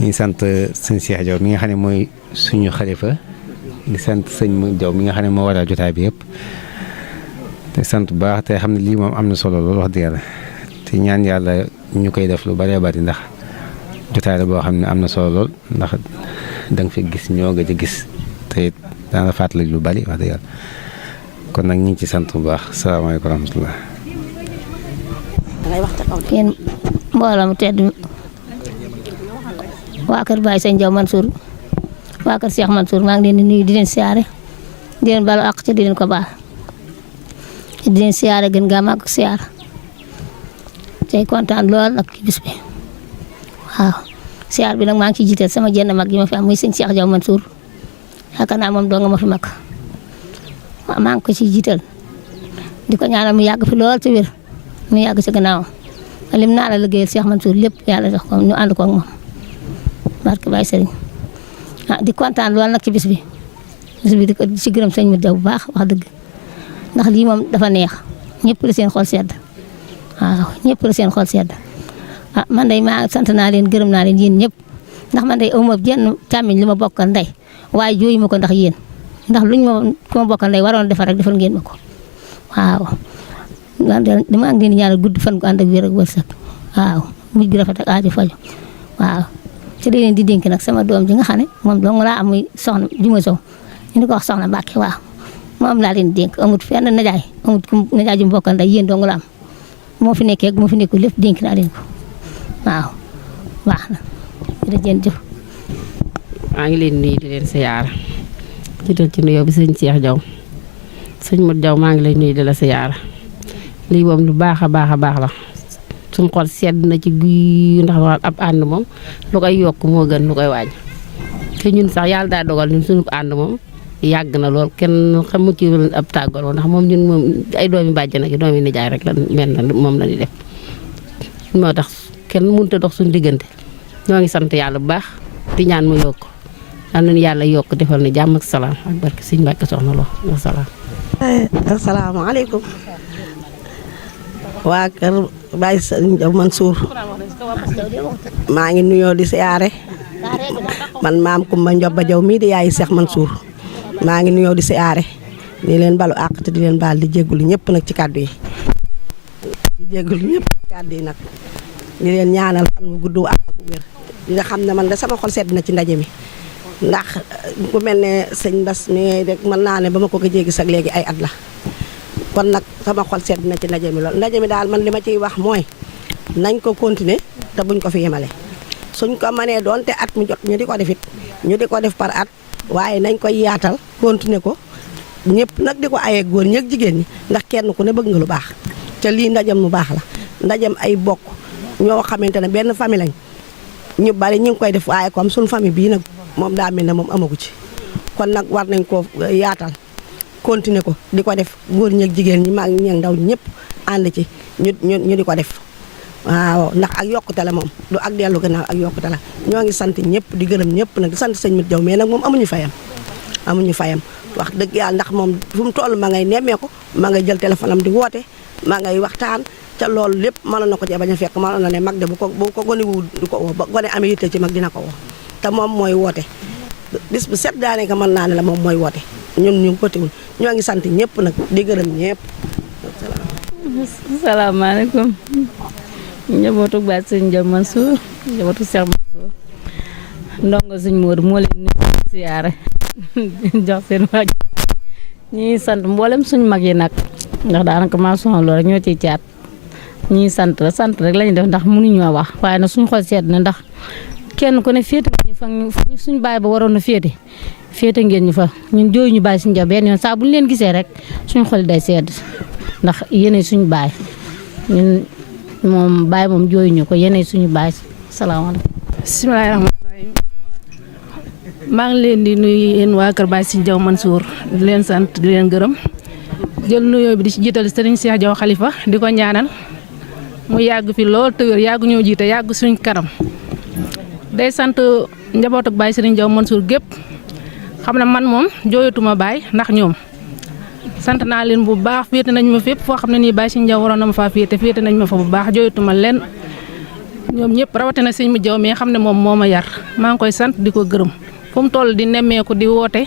ñu ngi sant sëñ Cheikh Diaw mi nga xam ne mooy suñu xalifa di sant sëñ Diaw mi nga xam ne moo waral jotaay bi yëpp te sant bu baax te xam ne lii moom am na solo lool wax dëgg yàlla te ñaan yàlla ñu koy def lu bëree bëri ndax jotaay la boo xam ne am na solo lool ndax da nga fi gis ñoo nga ci gis te it daana fàttali lu bari wax dëgg yàlla kon nag ñu ngi ci sant bu baax salaamaaleykum wa rahmatullah. yéen mbooloo mu tedd waa kër Baye Sëñ Diaw Mansour waa kër Cheikh Mansour maa ngi leen di nuyu di leen siyaare di leen balu àq te di leen ko baal di leen siyaare gën gaa màgg siyaar tey kontaan lool nag ci bis bi waaw siyaar bi nag maa ngi ciy jiital sama jenn mag yi ma fi am muy sëñ Cheikh Diaw Mansour yaakaar naa moom doo nga ma fi mag waaw maa ngi ko ciy jiital di ko ñaanal mu yàgg fi lool te wér mu yàgg ci gannaawam lim naa la liggéeyal Cheikh Mansour lépp yàlla jox ko ñu ànd ko ak moom barke Baye Serigne di kontaan lool nag ci bis bi di ko ci gërëm sëñ Modou Diaw bu baax wax dëgg ndax lii moom dafa neex ñëpp la seen xol sedd waaw ñëpp la seen xol sedd man day maa sant naa leen gërëm naa leen yéen ñëpp ndax man day awma jenn càmmiñ li ma bokkal ndey waaye jooyu ma ko ndax yéen ndax luñ ma ku ma bokkal ndey waroon defar rek defal ngeen ma ko waaw dama ngi leen di ñaanal gudd fan gu ànd ak wér ak wërsëg waaw mujj gu rafet ak aajo faju waaw ci da leen di dénk nag sama doom ji nga xam ne moom dong laa am muy soxna Juma Sow ñu di ko wax soxna Mbacke waaw moom laa leen di dénk amut fenn najaay amut najaay ju mu bokkal ndey yéen dong la am moo fi nekkee moo fi nekkul lépp dénk naa leen ko waaw baax na jërëjëf. maa ngi leen nuyu di leen siyaara jiital ci nuyoo bi sëñ Cheikh Diaw sëñ Modou Diaw maa ngi lay nuyu di la siyaara lii moom lu baax a baax la suñ xol sedd na ci guy ndax ab ànd moom lu koy yokk moo gën lu koy wàññi te ñun sax yàlla daa dogal ñun suñu ànd moom yàgg na lool kenn xamu ci ab tàggoor ndax moom ñun moom ay doomi bàjjan ak doomi nijaay rek la mel na moom la ñuy def moo tax kenn mënut a dox suñu diggante ñoo ngi sant yàlla bu baax di ñaan mu yokk am nañu yàlla yokk defal ni jàmm ak salaam ak barke Sëñ Mbàkke Soxna Lo wa salaam. asalaamaaleykum waa kër Baye Sëñ Diaw Mansour maa ngi nuyoo di siyaare man maam Kumba Ndioba Diaw mii di yaayi Cheikh Mansour maa ngi nuyoo di siyaare di leen balu àq te di leen baal di jégalu ñëpp nag ci kàddu yi di jégalu ñëpp ci kàddu yi nag di leen ñaanal fan mu gudd ak wér di nga xam ne man de sama xol sedd na ci ndaje mi ndax ku mel ne sëñ Bass mi rek mën naa ne ba ma ko gëjee gis ak léegi ay at la kon nag sama xol sedd na ci ndaje mi lool ndaje mi daal man li ma ciy wax mooy nañ ko continuer te buñ ko fi yemale suñ ko mënee doon te at mu jot ñu di ko defit ñu di ko def par at waaye nañ koy yaatal continuer ko ñëpp nag di ko ayee góor ñi ak jigéen ñi ndax kenn ku ne bëgg nga lu baax te lii ndajam lu baax la ndajam ay bokk ñoo xamante ne benn famille lañ ñu bari ñu ngi koy def waaye comme suñu famille bii nag moom daa mel ne moom amagu ci kon nag war nañ ko yaatal continuer ko di ko def góor ñi ak jigéen ñi mag ñi ak ndaw ñëpp ànd ci ñu di ko def waaw ndax ak yokkute la moom du ak dellu gannaaw ak yokkute la ñoo ngi sant ñëpp di gërëm ñëpp nag di sant sëñ Modou Diaw mais nag moom amuñu fayam wax dëgg yàlla ndax moom fu mu toll ma ngay nemmee ko ma ngay jël téléphone am di woote ma ngay waxtaan ca loolu lépp mënoon na ko cee bañ a fekk mënoon na ne mag de bu ko gone wu du ko woo ba gone amee yitte ci mag dina ko woo te moom mooy woote bis bu set daanaka mën naa ne la moom mooy woote ñun ñu wotewul ñoo ngi sant ñëpp nag di gërëm ñëpp. salaamaaleykum njabootu Baye Sëñ Diaw Mansour njabootu Cheikh Mansour ndongo Sëñ Modou moo leen nuyu siyaare jox seen waaj ñuy sant mboolem suñ mag yi nag ndax daanaka maa sonal loolu rek ñoo ciy caat ñuy sant rek lañu def ndax mënuñoo wax waaye nag suñ xol sedd na ndax kenn ku ne féete ñu fa suñ baay ba waroon na féete ngeen ñu fa ñun jooyu ñu Baye Sëñ Diaw benn yoon saa bu ñu leen gisee rek suñ xol day sedd ndax yéene suñ baay ñun moom baay moom jooyuñu ko yéenay suñu baay salaamaaleykum. bismillaahi rahmaani rahiim maa ngi leen di nuyu yéen waa Kër Baye Serigne Diaw Mansour di leen sant di leen gërëm jël nuyoo bi di ci jiital Serigne Cheikh Diaw Khalifa di ko ñaanal mu yàgg fi lool te wér yàgg ñoo jiite yàgg suñ kanam day sant njabootu Baye Serigne Diaw Mansour gépp xam ne man moom jooyatuma baay ndax ñoom sant naa leen bu baax féete nañ ma fépp foo xam ne nii Baye Serigne Diaw waroon na ma faa féete nañ ma fa bu baax jooyatuma leen ñoom ñëpp rawatina sëñ mu Diaw mi xam ne moom moo ma yar maa ngi koy sant di ko gërëm fu mu toll di nemmeeku di woote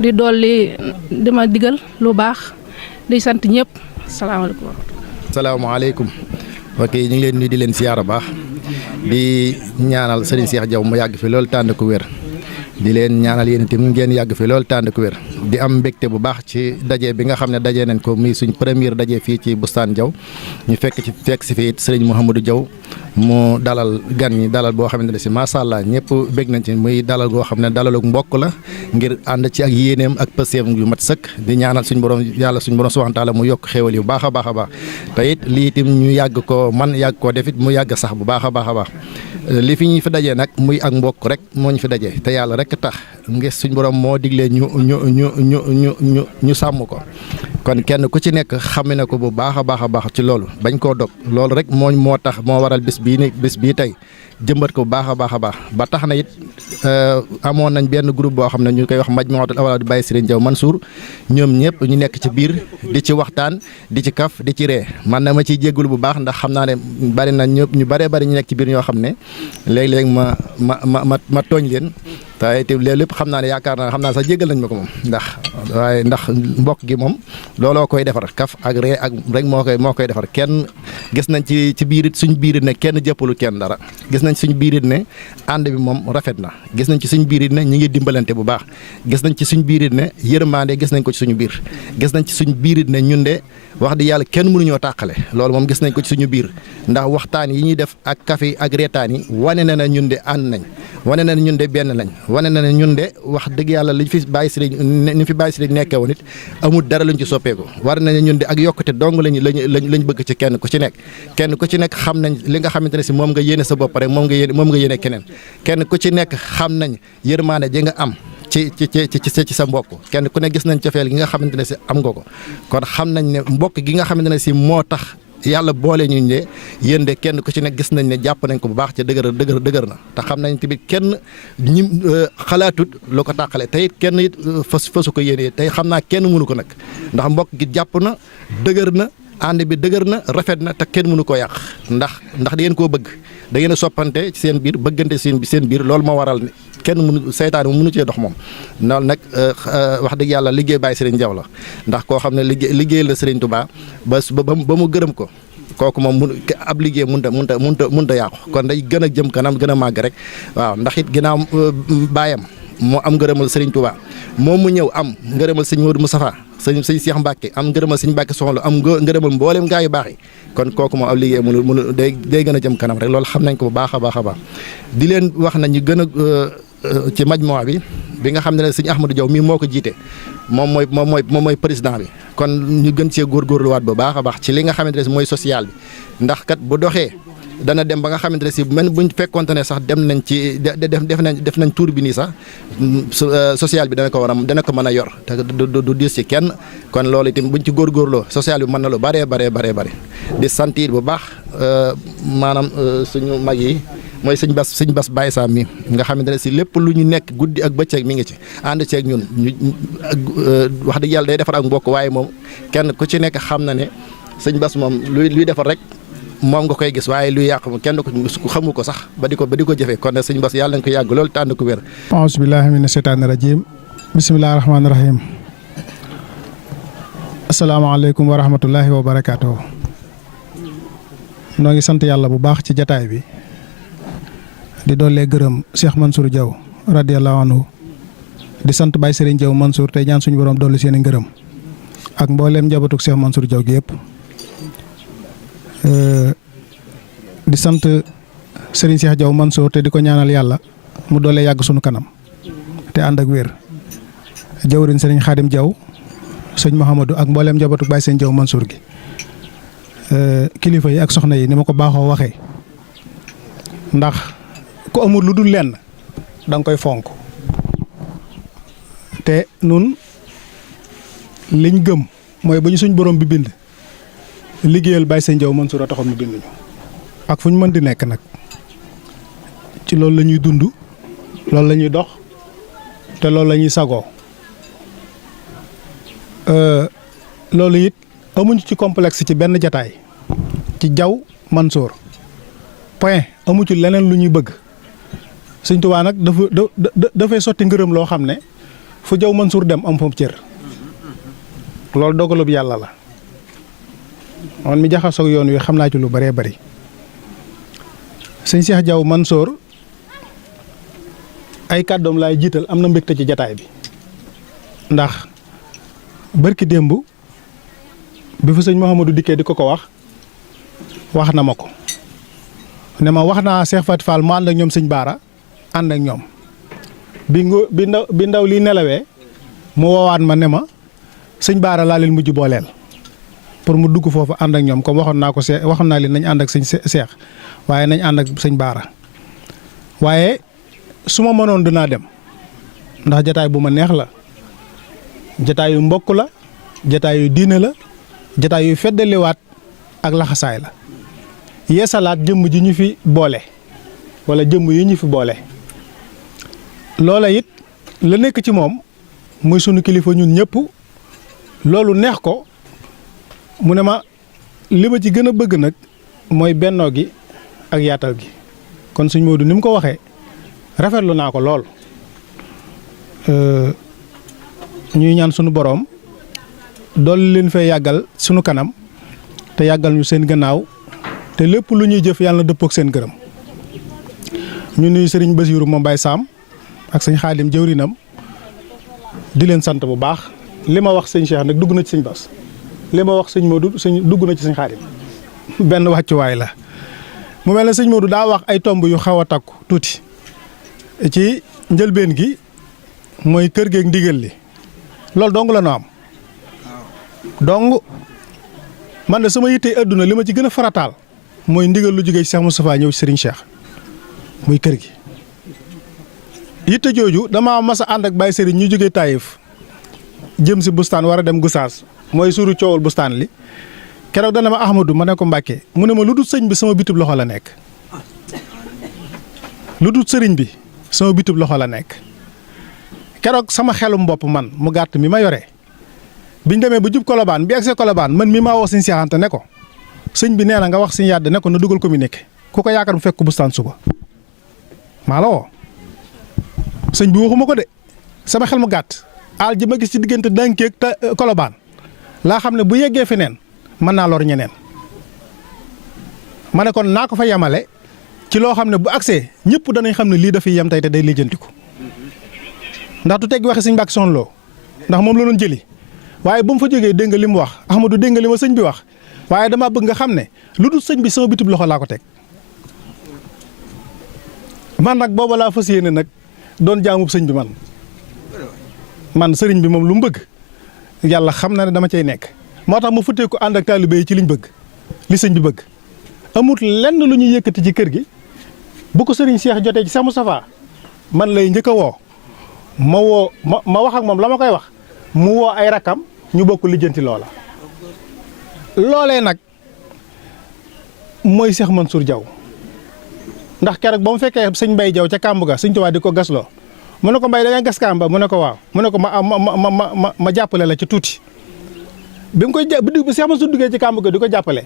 di dolli di ma digal lu baax di sant ñëpp salaamaaleykum. salaamaaleykum ok ñu ngi leen nuyu di leen siyaara baax di ñaanal Serigne Cheikh Diaw mu yàgg fi loolu tànn ku wér di leen ñaanal yéen itam ngeen yàgg fi loolu tànn ku wér di am mbégte bu baax ci daje bi nga xam ne daje nañ ko muy suñ première daje fii ci Bustaan Diaw ñu fekk si fii Serigne Mouhamadou Diaw mu dalal gan ñi dalal boo xamante ne si macha allah ñëpp bég nañ ci muy dalal goo xam ne dalalug mbokk la ngir ànd ci ak yéeneem ak pëseem yu mat sëkk di ñaanal suñ borom yàlla suñ borom subhanahu wa taala mu yokk xéewal yu baax a baax a baax te it lii itam ñu yàgg ko man yàgg koo def it mu yàgg sax bu baax a baax a baax li fi ñu fi dajee nag muy ak mbokk rek moo ñu fi dajee te yàlla rek tax ngir suñ borom moo diglee ñu sàmm ko kon kenn ku ci nekk xame na ko bu baax a baax ci loolu bañ koo dog loolu rek moo tax moo waral bés bii tey jëmbat ko bu baax a baax ba tax na it amoon nañ benn groupe boo xam ne ñu koy wax Majmuhatul Awlaad Baye Serigne Diaw Mansour ñoom ñëpp ñu nekk ci biir di ci waxtaan di ci kaf di ci ree man na ma ciy jéggul bu baax ndax xam naa ne bari na ñëpp ñu bëree bëri ñu nekk ci biir ñoo xam ne léeg-léeg ma tooñ leen te loolu lépp xam naa ne yaakaar naa xam naa sax jéggal nañ ma ko moom ndax mbokk gi moom looloo koy defar kaf ak ree ak rek moo koy defar kenn gis nañ ci biir suñ biir ne kenn jëppalu kenn dara gis nañ suñ biir ne ànd bi moom rafet na gis nañ ci suñ biir ne ñi ngi dimbalante bu baax gis nañ ci suñ biir ne yërmande gis nañ ko ci suñu biir gis nañ ci suñ biir ne ñun de wax di yàlla kenn mënuñoo tàqale loolu moom gis nañ ko ci suñu biir ndax waxtaan yi ñuy def ak kafe ak reetaan yi wane na ñun de ànd nañ wane na ñun de benn lañ wane na ne ñun de wax dëgg yàlla liñ fi Baye Serigne nekkee woon it amul dara luñ ci soppeeku war na ne ñun de ak yokkute dong lañ bëgg ci kenn ku ci nekk xam nañ li nga xamante ne si moom nga yéene sa bopp rek moom nga yéene kenn ku ci nekk xam nañ yërmaane ji nga am ci sa mbokk kenn ku ne gis nañ cofeel gi nga xamante ne si am nga ko kon xam nañ ne mbokk gi nga xamante ne si moo tax yàlla boole ñu ne yéen de kenn ku ci nekk gis nañ ne jàpp nañ ko bu baax ci dëgër na te xam nañ tamit kenn ñi xalaatut lu ko tàqale te it kenn it fasu ko yéene tey xam naa kenn mënu ko nag ndax mbokk gi jàpp na dëgër na ànd bi dëgër na rafet na te kenn mënu koo yàq ndax da ngeen koo bëgg da ngeen a soppante ci seen biir bëggante seen biir loolu moo waral ne kenn mënu seytaane mu mënu cee dox moom loolu nag wax dëgg yàlla liggéey Baye Serigne Diaw la ndax koo xam ne liggéey la Serigne Touba ba mu gërëm ko kooku moom ab liggéey mënut a yàqu kon day gën a jëm kanam gën a màgg rek waaw ndax it ginnaaw baayam moo am ngërëmal Serigne Touba moom mu ñëw am ngërëmal sëñ Modou Moustapha sëñ Cheikh Mbacke am ngërëmal sëñ Mbacke soxla am ngërëmal mboolem gaa yu baax yi kon kooku moom ab liggéey mënu day gën a jëm kanam rek loolu xam nañ ko bu baax a baax di leen wax na ñu gën a ci majmuwa bi nga xam ne sëñ Ahmadou Diaw mii moo ko jiite moom mooy président bi kon ñu gën cee góorgóorluwaat bu baax a baax ci li nga xamante ne mooy social bi ndax kat bu doxee dana dem ba nga xamante ne si même buñ fekkonte ne sax dem nañ ci def nañ tour bi nii sax social bi dana ko mën a yor te du diis ci kenn kon loolu itam buñ ci góorgóorloo social bi mën na lu bare di sant it bu baax maanaam suñu mag yi mooy sëñ Bas Baye Sam mi nga xamante ne si lépp lu ñu nekk guddi ak bëccëg mi ngi ci ànd ceeg ñun wax dëgg yàlla day defar ak mbokk waaye moom kenn ku ci nekk xam na ne sëñ Bas moom luy defar rek moom nga koy gis waaye luy yàq kenn ko xamu ko sax ba di ko jëfee kon nag sëñ Bas yàlla nañ ko yàgg loolu tànn ko wér. auzu billaahi mina sheytaani rajiim bismillaahi rahmaani rahiim asalaamaaleykum wa rahmatullaahi wa barakaatuh. noo ngi sant yàlla bu baax ci jataay bi di doolee gërëm Cheikh Mansour Diaw radiyallahu anhu di sant Baye Serigne Diaw Mansour tey ñaan suñu borom dolli seen i ngërëm ak mbooleem njabootug Cheikh Mansour Diaw gi yëpp. di sant Serigne Cheikh Diaw Mansour te di ko ñaanal yàlla mu doole yàgg sunu kanam te ànd ak wér jawriñ Serigne Khadim Diaw sëñ Mouhamadou ak mbooleem njabootu Baye Serigne Diaw Mansour gi kilifa yi ak soxna yi ni ma ko baaxoo waxee ndax ku amul lu dul lenn da nga koy fonk te nun liñ gëm mooy ba ñu suñ borom bi bind liggéeyal Baye Sëñ Diaw Mansour a taxoon mu bind ñu ak fu ñu mën di nekk nag ci loolu la ñuy dund loolu la ñuy dox te loolu la ñuy sagoo loolu it amuñu ci complexe ci benn jataay ci Diaw Mansour point amu ci leneen lu ñuy bëgg Sëñ Tuubaa nag dafay sotti ngërëm loo xam ne fu Diaw Mansour dem am foofu cër loolu dogalub yàlla la man mi jaxasoog yoon wi xam naa ci lu bëree bëri sëñ Cheikh Diaw Mansour ay kàddoom laay jiital am na mbégte ci jataay bi ndax bërki démb bi fa sëñ Mouhamadou dikkee di ko wax na ma ko ne ma wax naa Cheikh Faty Fall mu ànd ak ñoom sëñ Baara ànd ak ñoom bi ndaw lii nelawee mu woowaat ma ne ma sëñ Baara laa leen mujj booleel pour mu dugg foofu ànd ak ñoom comme waxoon naa leen nañ ànd ak sëñ Cheikh waaye nañ ànd ak sëñ Baara waaye su ma mënoon dinaa dem ndax jataay bu ma neex la jataay yu mbokk la jataay yu diine la jataay yu feddaliwaat ak laxasaay la yeesalaat jëmm ji ñu fi boole wala jëmm yi ñu fi boole loola it la nekk ci moom muy sunu kilifa ñun ñëpp loolu neex ko mu ne ma li ma ci gën a bëgg nag mooy bennoo gi ak yaatal gi kon sëñ Modou ni mu ko waxee rafetlu naa ko lool ñuy ñaan sunu boroom dool leen fay yàggal sunu kanam te yàggal ñu seen gannaaw te lépp lu ñuy jëf yàlla na dëppook seen gërëm ñu nuyu sëriñ Basiiru moom Baye Sam ak sëñ Xaadim jëwrinam di leen sant bu baax li ma wax sëñ Cheikh nag dugg na ci sëñ Bass li ma wax sëñ Modou dugg na ci sëñ Xaadim benn wàccuwaay la mu mel ne sëñ Modou daa wax ay tomb yu xaw a takku tuuti ci njëlbeen gi mooy kër geeg ndigal li loolu dong la noo am dong man de sama yitte adduna li ma ci gën a farataal mooy ndigal lu jógee ci Cheikh Moustapha ñëw ci Serigne Cheikh muy kër gi yitte jooju dama mas a ànd ak Baye Serigne ñu jógee Taïf jëm si bustaan war a dem Gosaas mooy suuru coowul bustaan li keroog dana ma Ahmadou ma ne ko Mbàkke mu ne ma lu dul sëñ bi sama bitub loxo la nekk lu dul sëriñ bi sama bitub loxo la nekk keroog sama xelum bopp man mu gàtt mi ma yore biñ demee ba jub Kolobaan bi agsee Kolobaan man mi maa woo sëñ Cheikh Anta ne ko sëñ bi nee na nga wax sëñ Yàdd ne ko na dugal communiqué ku ko yaakaar mu fekk bustaan suba maa la woo sëñ bi waxuma ko de sama xel mu gàtt aal ji ma gis ci diggante Dankeeg te Kolobaan laa xam ne bu yeggee feneen mën naa lor ñeneen ma ne kon naa ko fa yemale ci loo xam ne bu agsee ñëpp danañ xam ne lii dafay yem tey te day lijjantiku ndax du tegg waxe sëñ Mbàkke Soxna Lo ndax moom la doon jëli waaye ba mu fa jógee dégg nga li mu wax Ahmadou dégg nga li ma sëñ bi wax waaye damaa bëgg nga xam ne lu dul sëñ bi sama bitub loxo laa ko teg man nag booba laa fas yéene nag doon jaamub sëñ bi man sëriñ bi moom lu mu bëgg yàlla xam na ne dama cay nekk moo tax mu futtee ko ànd ak taalibe yi ci liñ bëgg li sëñ bi bëgg amut lenn lu ñuy yëkkati ci kër gi bu ko sëriñ Cheikh jotee ci Cheikh Moustapha man lay njëkk a woo ma wax ak moom la ma koy wax mu woo ay rakam ñu bokk lijjanti loolee nag mooy Cheikh Mansour Diaw ndax keroog ba mu fekkee sëñ Mbaye Diaw ca kàmb ga sëñ Tuubaa di ko gasloo mu ne ko Mbaye da ngay gas kàmba mu ne ko waaw mu ne ko ma jàppale la ci tuuti bi mu koy bi Cheikh Mansour duggee ci kàmb ga di ko jàppale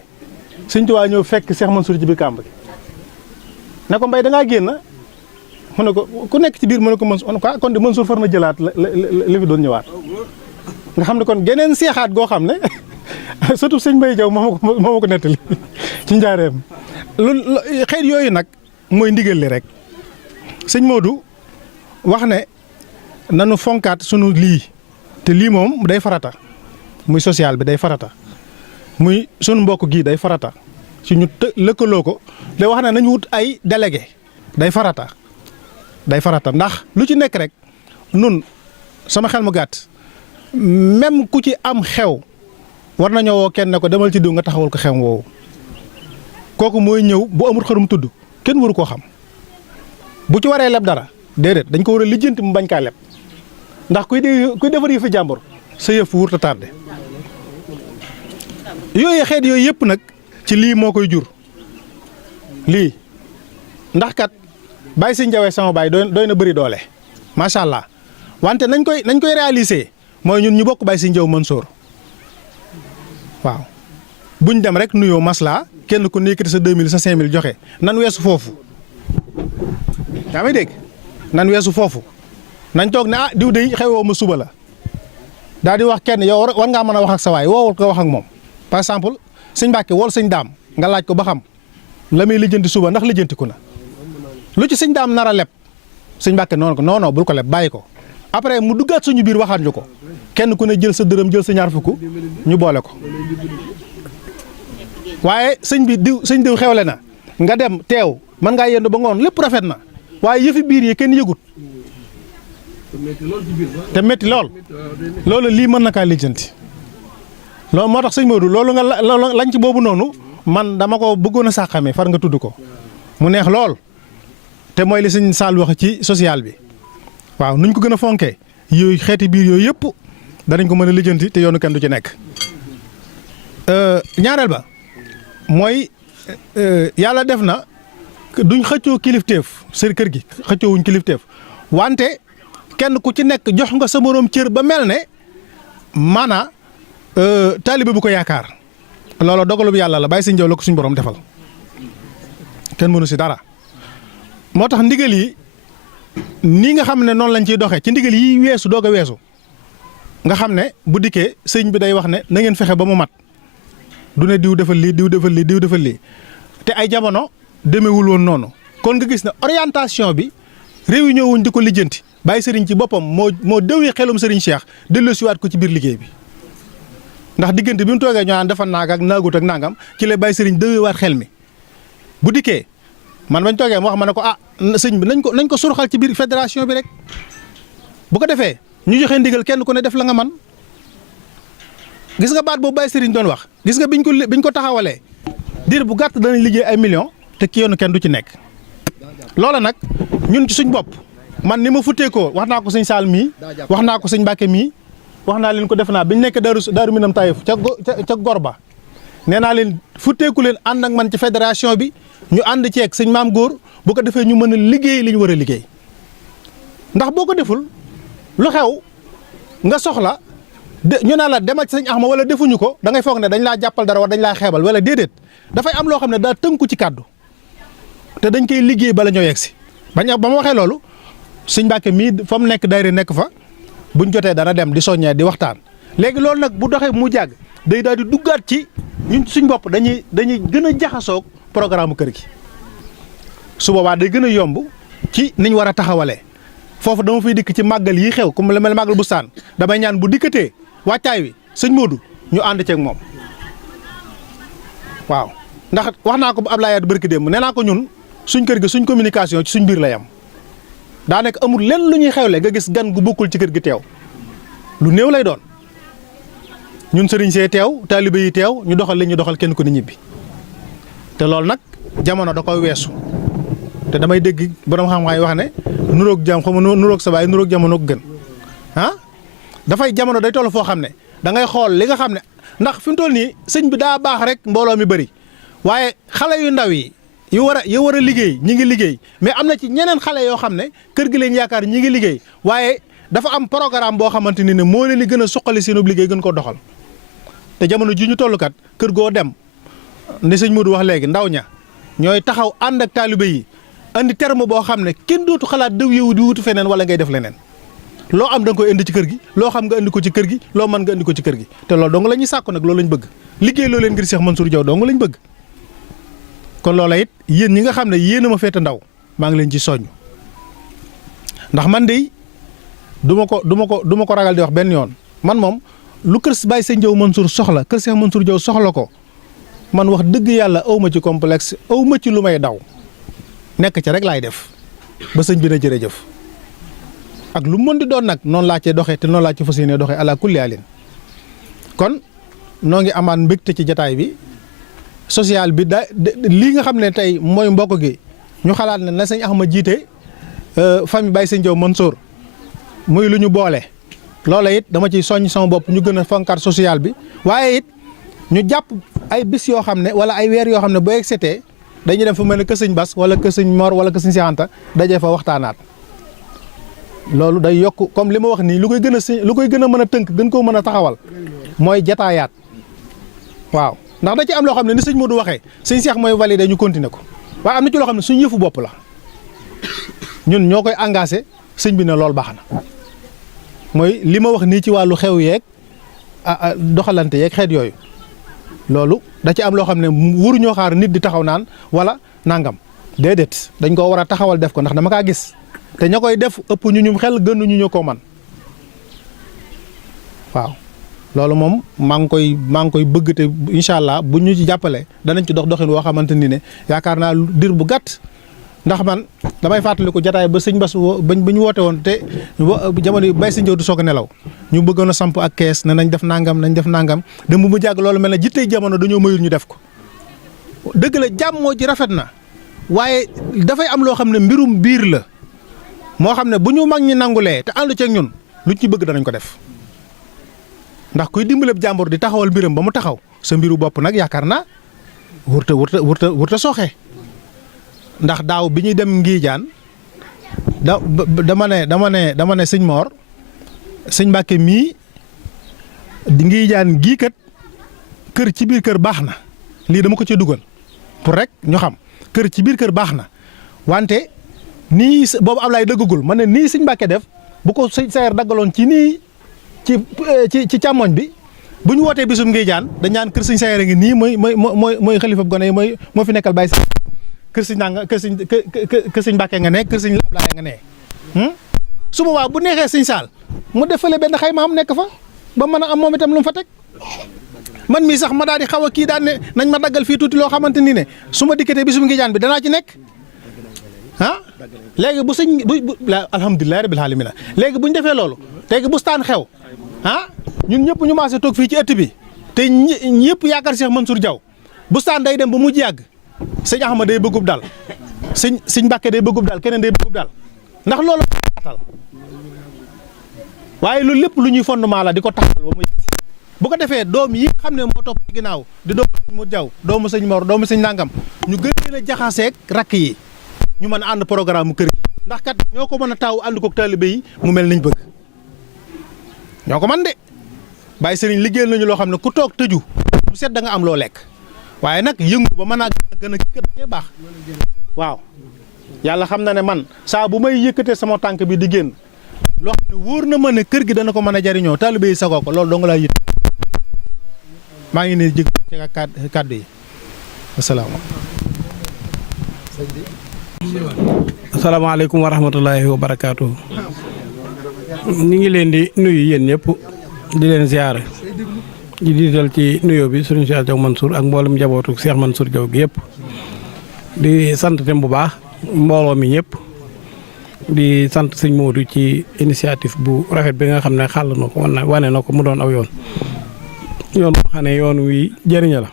sëñ Tuubaa ñëw fekk Cheikh Mansour ci biir kàmb gi ne ko Mbaye da ngaa génn mu ne ko ku nekk ci biir mu ne ko Mansour kon de Mansour far na jëlaat li fi doon ñëwaat nga xam ne kon geneen seexaat goo xam ne surtout sëñ Mbaye Diaw moo ma ko nettali ci njaareem xeet yooyu nag mooy ndigal li rek sëñ Modou wax ne nanu fonkaat sunu lii te lii moom day farata muy social bi day farata muy sunu mbokk gii day farata ci ñu lëkkaloo ko day wax ne nañu wut ay délégué day farata ndax lu ci nekk rek nun sama xel mu gàtt même ku ci am xew war nañoo woo kenn ne ko demal ci diw nga taxawal ko xew woowu kooku mooy ñëw bu amul xarum tudd kenn waru koo xam bu ci waree leb dara déedéet dañ ko war a lijjanti mu bañ kaa leb ndax kuy defar yëfi jàmbur sa yëf wurta tardé yooyu xeet yooyu yëpp nag ci lii moo koy jur lii ndax kat bàyyi sëñ Jawee sama baay doy na bëri doole macha allah wante nañ koy réaliser mooy ñun ñu bokk bàyyi sëñ Jaw Mansour waaw buñ dem rek nuyoo masla kenn ku nekkati sa 2000 sa 5000 joxe nan weesu foofu yaa may dégg nan weesu foofu nañ toog ne diw de xewoo ma suba la daal di wax kenn yow war ngaa mën a wax ak sa waay woowul ko wax ak moom par exemple sëñ Mbàkke wol sëñ daam nga laaj ko ba xam la muy lijjanti suba ndax lijjantiku na lu ci sëñ daam nar a leb sëñ Mbàkke noonu ko non bul ko leb bàyyi ko après mu duggaat suñu biir waxaat ñu ko kenn ku ne jël sa dërëm jël sa ñaar fukk ñu boole ko waaye sëñ diw xewle na nga dem teew mën ngaa yendu ba ngoon lépp rafet na waaye yëfi biir yi kenn yëgut te métti lool loolu lii mën na kaa lijjanti loolu moo tax sëñ Modou loolu lañ ci boobu noonu man dama ko bëggoon a sàqamee far nga tudd ko mu neex lool te mooy li sëñ Sall wax ci social bi waaw nuñ ko gën a fonkee yooyu xeeti biir yooyu yëpp danañ ko mën a lijjanti te yoonu kenn du ci nekk ñaareel ba mooy yàlla def na duñ xëccoo kilifteef seen kër gi xëccoowuñ kilifteef wante kenn ku ci nekk jox nga sa moroom cër ba mel ne maanaa taalibe bu ko yaakaar loolu dogalub yàlla la bàyyi sëñ Jaw la ko suñ borom defal kenn mënu si dara moo tax ndigal yi nii nga xam ne noonu lañ ciy doxee ci ndigal yi weesu doog a weesu nga xam ne bu dikkee sëñ bi day wax ne na ngeen fexe ba mu mat du ne diw defal lii diw defal lii diw defal lii te ay jamono demewul woon noonu kon nga gis ne orientation bi réunion wuñ di ko lijjanti bàyyi sëriñ ci boppam moo dëwee xelum sëriñ Cheikh delloosiwaat ko ci biir liggéey bi ndax diggante bi mu toogee ñoo naan dafa naag ak naagut ak nangam ci la bàyyi sëriñ dëweewaat xel mi bu dikkee man bañ toogee mu wax ma ne ko sëñ bi nañ ko surxal ci biir fédération bi rek bu ko defee ñu joxe ndigal kenn ku ne def la nga man gis nga baat boobu bàyyi sëriñ doon wax gis nga biñ ko taxawalee diir bu gàtt danañ liggéey ay millions te ki yoonu kenn du ci nekk loola nag ñun ci suñ bopp man ni ma futteekoo wax naa ko sëñ Saal mii wax naa ko sëñ Mbàkke mii wax naa leen ko def naa biñ nekk daaru minam Taïf ca Gorba nee naa leen futteeku leen ànd ak man ci fédération bi ñu ànd ceeg sëñ maam góor bu ko defee ñu mën a liggéey li ñu war a liggéey ndax boo ko deful lu xew nga soxla ñu naa la demal ci sëñ Axma wala defuñu ko da ngay foog ne dañ laa jàppal dara wala dañ laa xeebal wala déedéet dafay am loo xam ne daa tënku ci kàddu te dañ koy liggéey bala ñoo yegg si ba ma waxee loolu sëñ Mbàkke mii fa mu nekk daayira nekk fa buñ jotee dana dem di soññee di waxtaan léegi loolu nag bu doxee mu jàgg day daal di duggaat ci ñun suñ bopp dañuy gën a jaxasoog programme kër gi su boobaa day gën a yomb ci niñ war a taxawalee foofu dama fiy dikk ci màggal yi xew comme le mel màggal bu saan damay ñaan bu dikkatee wàccaay wi sëñ Modou ñu ànd ceeg moom waaw ndax wax naa ko bu Ablaye Yade barki démb nee naa ko ñun suñ kër gi suñ communication ci suñ biir la yam daa nekk amul lenn lu ñuy xewle nga gis gan gu bokkul ci kër gi teew lu néew lay doon ñun sëriñ see teew taalibe yi teew ñu doxal li ñu doxal kenn ko ni ñibbi te loolu nag jamono da koy weesu te damay dégg borom xam-xam yi wax ne nuroog jam xam nuroog sa baay nuroog jamono gën dafay jamono day toll foo xam ne da ngay xool li nga xam ne ndax fi mu toll nii sëñ bi daa baax rek mbooloo mi bëri waaye xale yu ndaw yi yu war a liggéey ñi ngi liggéey mais am na ci ñeneen xale yoo xam ne kër gi leen yaakaar ñi ngi liggéey waaye dafa am programme boo xamante ni ne moo leen di gën a suqali seenub liggéey gën ko doxal te jamono ji ñu toll kat kër goo dem ni sëñ Modou wax léegi ndaw ña ñooy taxaw ànd ak taalibe yi andi terme boo xam ne kenn dootu xalaat dëw yow di wutu feneen wala ngay def leneen loo am da nga koy indi ci kër gi loo xam nga indi ko ci kër gi loo mën nga indi ko ci kër gi te loolu dong la ñuy sàkku nag loolu lañ bëgg liggéey loo leen ngir Cheikh Mansour Diaw dong lañ bëgg kon loola it yéen ñi nga xam ne yéen a ma féete ndaw maa ngi leen ci soññ ndax man de du ma ko ragal di wax benn yoon man moom lu kër Baye Sëñ Diaw Mansour soxla kër Cheikh Mansour Diaw soxla ko man wax dëgg yàlla aw ma ci complexe aw ma ci lu may daw nekk ci rek laay def ba sëñ bi na jërëjëf ak lu mën di doon nag noonu laa cee doxee te noonu laa ci fas yéene doxee ala kulli alin kon noo ngi amaat mbégte ci jataay bi social bi lii nga xam ne tey mooy mbokk gi ñu xalaat ne na sëñ Axma jiite famille Baye Sëñ Diaw Mansour muy lu ñu boole loola it dama ciy soññ sama bopp ñu gën a fonkaat social bi waaye it ñu jàpp ay bis yoo xam ne wala ay weer yoo xam ne boo egsetee dañuy dem fu mel ne kër sëñ Bass wala kër sëñ Mor wala kër sëñ Cheikh Anta dajee fa waxtaanaat loolu day yokk comme li ma wax nii lu koy gën a mën a tënk gën koo mën a taxawal mooy jataayaat waaw ndax da ci am loo xam ne ni sëñ Modou waxee sëñ Cheikh mooy validé ñu continuer ko waaye am na ci loo xam ne suñu yëfu bopp la ñun ñoo koy engagé sëñ bi ne loolu baax na mooy li ma wax nii ci wàllu xew yeeg doxalante yeeg xeet yooyu loolu da ci am loo xam ne waruñoo xaar nit di taxaw naan wala nangam déedéet dañ ko war a taxawal def ko ndax dama kaa gis te ña koy def ëpp ñu xel gënuñu ñu ko man waaw loolu moom maa ngi koy bëgg te incha allah bu ñu ci jàppale danañ ci doxin woo xamante ni ne yaakaar naa dir bu gàtt ndax man damay fàttaliku jataay ba sëñ Bass ba ñu woote woon te jamono Baye Sëñ Diaw du soog a nelaw ñu bëggoon a samp ak kees ne nañ def nangam dem bu mu jàgg loolu mel ne jittey jamono dañoo mayul ñu def ko dëgg la jàmmoo ji rafet na waaye dafay am loo xam ne mbirum biir la moo xam ne bu ñu mag ñi nangulee te ànd ceeg ñun luñ ci bëgg danañ ko def ndax kuy dimbaleb jàmbur di taxawal mbiram ba mu taxaw sa mbiru bopp nag yaakaar naa wurta sooxee ndax daaw bi ñuy dem Ngijaan dama ne sëñ Mor sëñ Mbàkke mii di Ngijaan gii kat kër ci biir kër baax na lii dama ko ci dugal pour rek ñu xam kër ci biir kër baax na wante nii boobu Ablaye dëggagul ma ne nii sëñ Mbàkke def bu ko sëñ Sayer daggaloon ci nii ci càmmoñ bi bu ñu wootee bisum Ngijaan dañ naan kër sëñ Sayer a ngi nii mooy xalifa gone yi moo fi nekkal Baye kër sëñ Mbàkke nga ne kër sëñ Ablaye nga ne su boobaa bu neexee sëñ Saal mu def fële benn xaymaam nekk fa ba mën a am moom itam lu mu fa teg man mii sax ma daal di xaw a kii daan ne nañ ma daggal fii tuuti loo xamante ni ne su ma dikkatee bisum Ngijaan bi danaa ci nekk léegi bu sëñ bu alhamdulilah rabbil alamin léegi bu ñu defee loolu léegi bustaan xew ñun ñëpp ñu maase toog fii ci ëtt bi te ñëpp yaakaar Cheikh Mansour Diaw bustaan day dem ba mujj yàgg sëñ Axma day bëggub daal sëñ Mbàkke day bëggub daal keneen day bëggub daal ndax loolu atal waaye loolu lépp lu ñuy fondement la di ko taxawal ba muy bu ko defee doom yi nga xam ne moo topp ci ginnaaw di doomu sëñ Modou Diaw doomu sëñ Mor doomu sëñ Nangam ñu gën leen a jaxaseeg rakk yi ñu mën a ànd programme mu kër gi ndax kat ñoo ko mën a taaw ànd koog taalibe yi mu mel niñ bëgg ñoo ko man de bàyyi sëriñ liggéeyal nañu loo xam ne ku toog tëju bu set da nga am loo lekk waaye nag yëngu ba mën a gën a kër baax waaw yàlla xam na ne man saa bu may yëkkatee sama tànk bi di génn loo xam ne wóor na ma ne kër gi dana ko mën a jariñoo taalibe yi sagoo ko loolu dong laa yit maa ngi ne jëg ci kàddu yi asalaamaaleykum wa rahmatullahi wa barakaatu. ñu ngi leen di nuyu yéen ñëpp di leen ziare di diital ci nuyoo bi sëriñ Cheikh Diaw Mansour ak mboolem njabootu Cheikh Mansour Diaw gi yëpp di sant tam bu baax mbooloo mi ñëpp di sant sëñ Modou ci initiative bu rafet bi nga xam ne xàll na ko wane na ko mu doon aw yoon boo xam ne yoon wi jëriñ la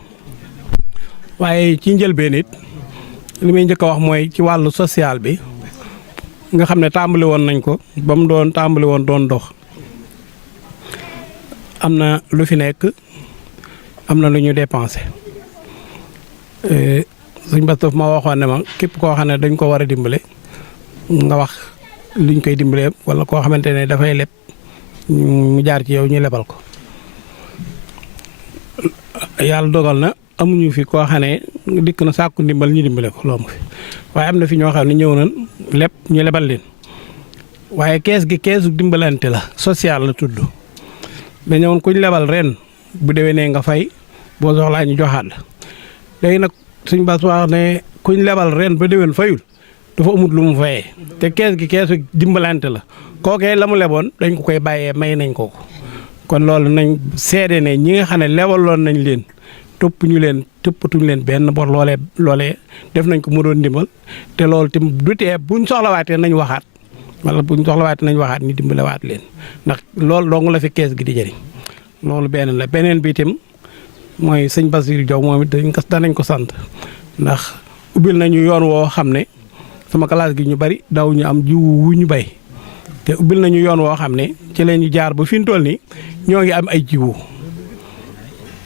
waaye ci njëlbeen it li may njëkk a wax mooy ci wàllu social bi nga xam ne tàmbali woon nañ ko ba mu doon tàmbali woon doon dox am na lu fi nekk am na lu ñu dépensé suñ Bass daf ma waxoon ne ma képp koo xam ne dañ ko war a dimbale nga wax liñ koy dimbale wala koo xamante ne dafay leb mu jaar ci yow ñu lebal ko yàlla dogal na amuñu fi koo xam ne dikk na sàkku ndimbal ñu dimbale ko loolu fi waaye am na fi ñoo xam ne ñëw nañ lépp ñu lebal leen waaye kees gi keesu dimbalante la social la tudd dañu woon kuñ lebal ren bu déwénee nga fay boo soxlaa ñu joxaat la léegi nag suñ Bass wax ne kuñ lebal ren ba déwén fayul dafa amut lu mu fayee te kees gi keesu dimbalante la kookee la mu leboon dañ ko koy bàyyee may nañ ko kon loolu nañ seede ne ñi nga xam ne lebaloon nañ leen toppatuñ leen benn bor loolee def nañ ko mu doon ndimbal te loolu tim du tee buñ soxlawaatee nañ waxaat wala buñ soxlawaatee nañ waxaat ni dimbalewaat leen ndax loolu dong la fi kees gi di jëriñ loolu benn la beneen bi tim mooy sëñ Bassirou Diaw moom it danañ ko sant ndax ubbil nañu yoon woo xam ne sama classe gi ñu bari daw ñu am jiwu wu ñu bay te ubbil nañu yoon woo xam ne ci leen ñu jaar ba fi mu toll nii ñoo ngi am ay jiwu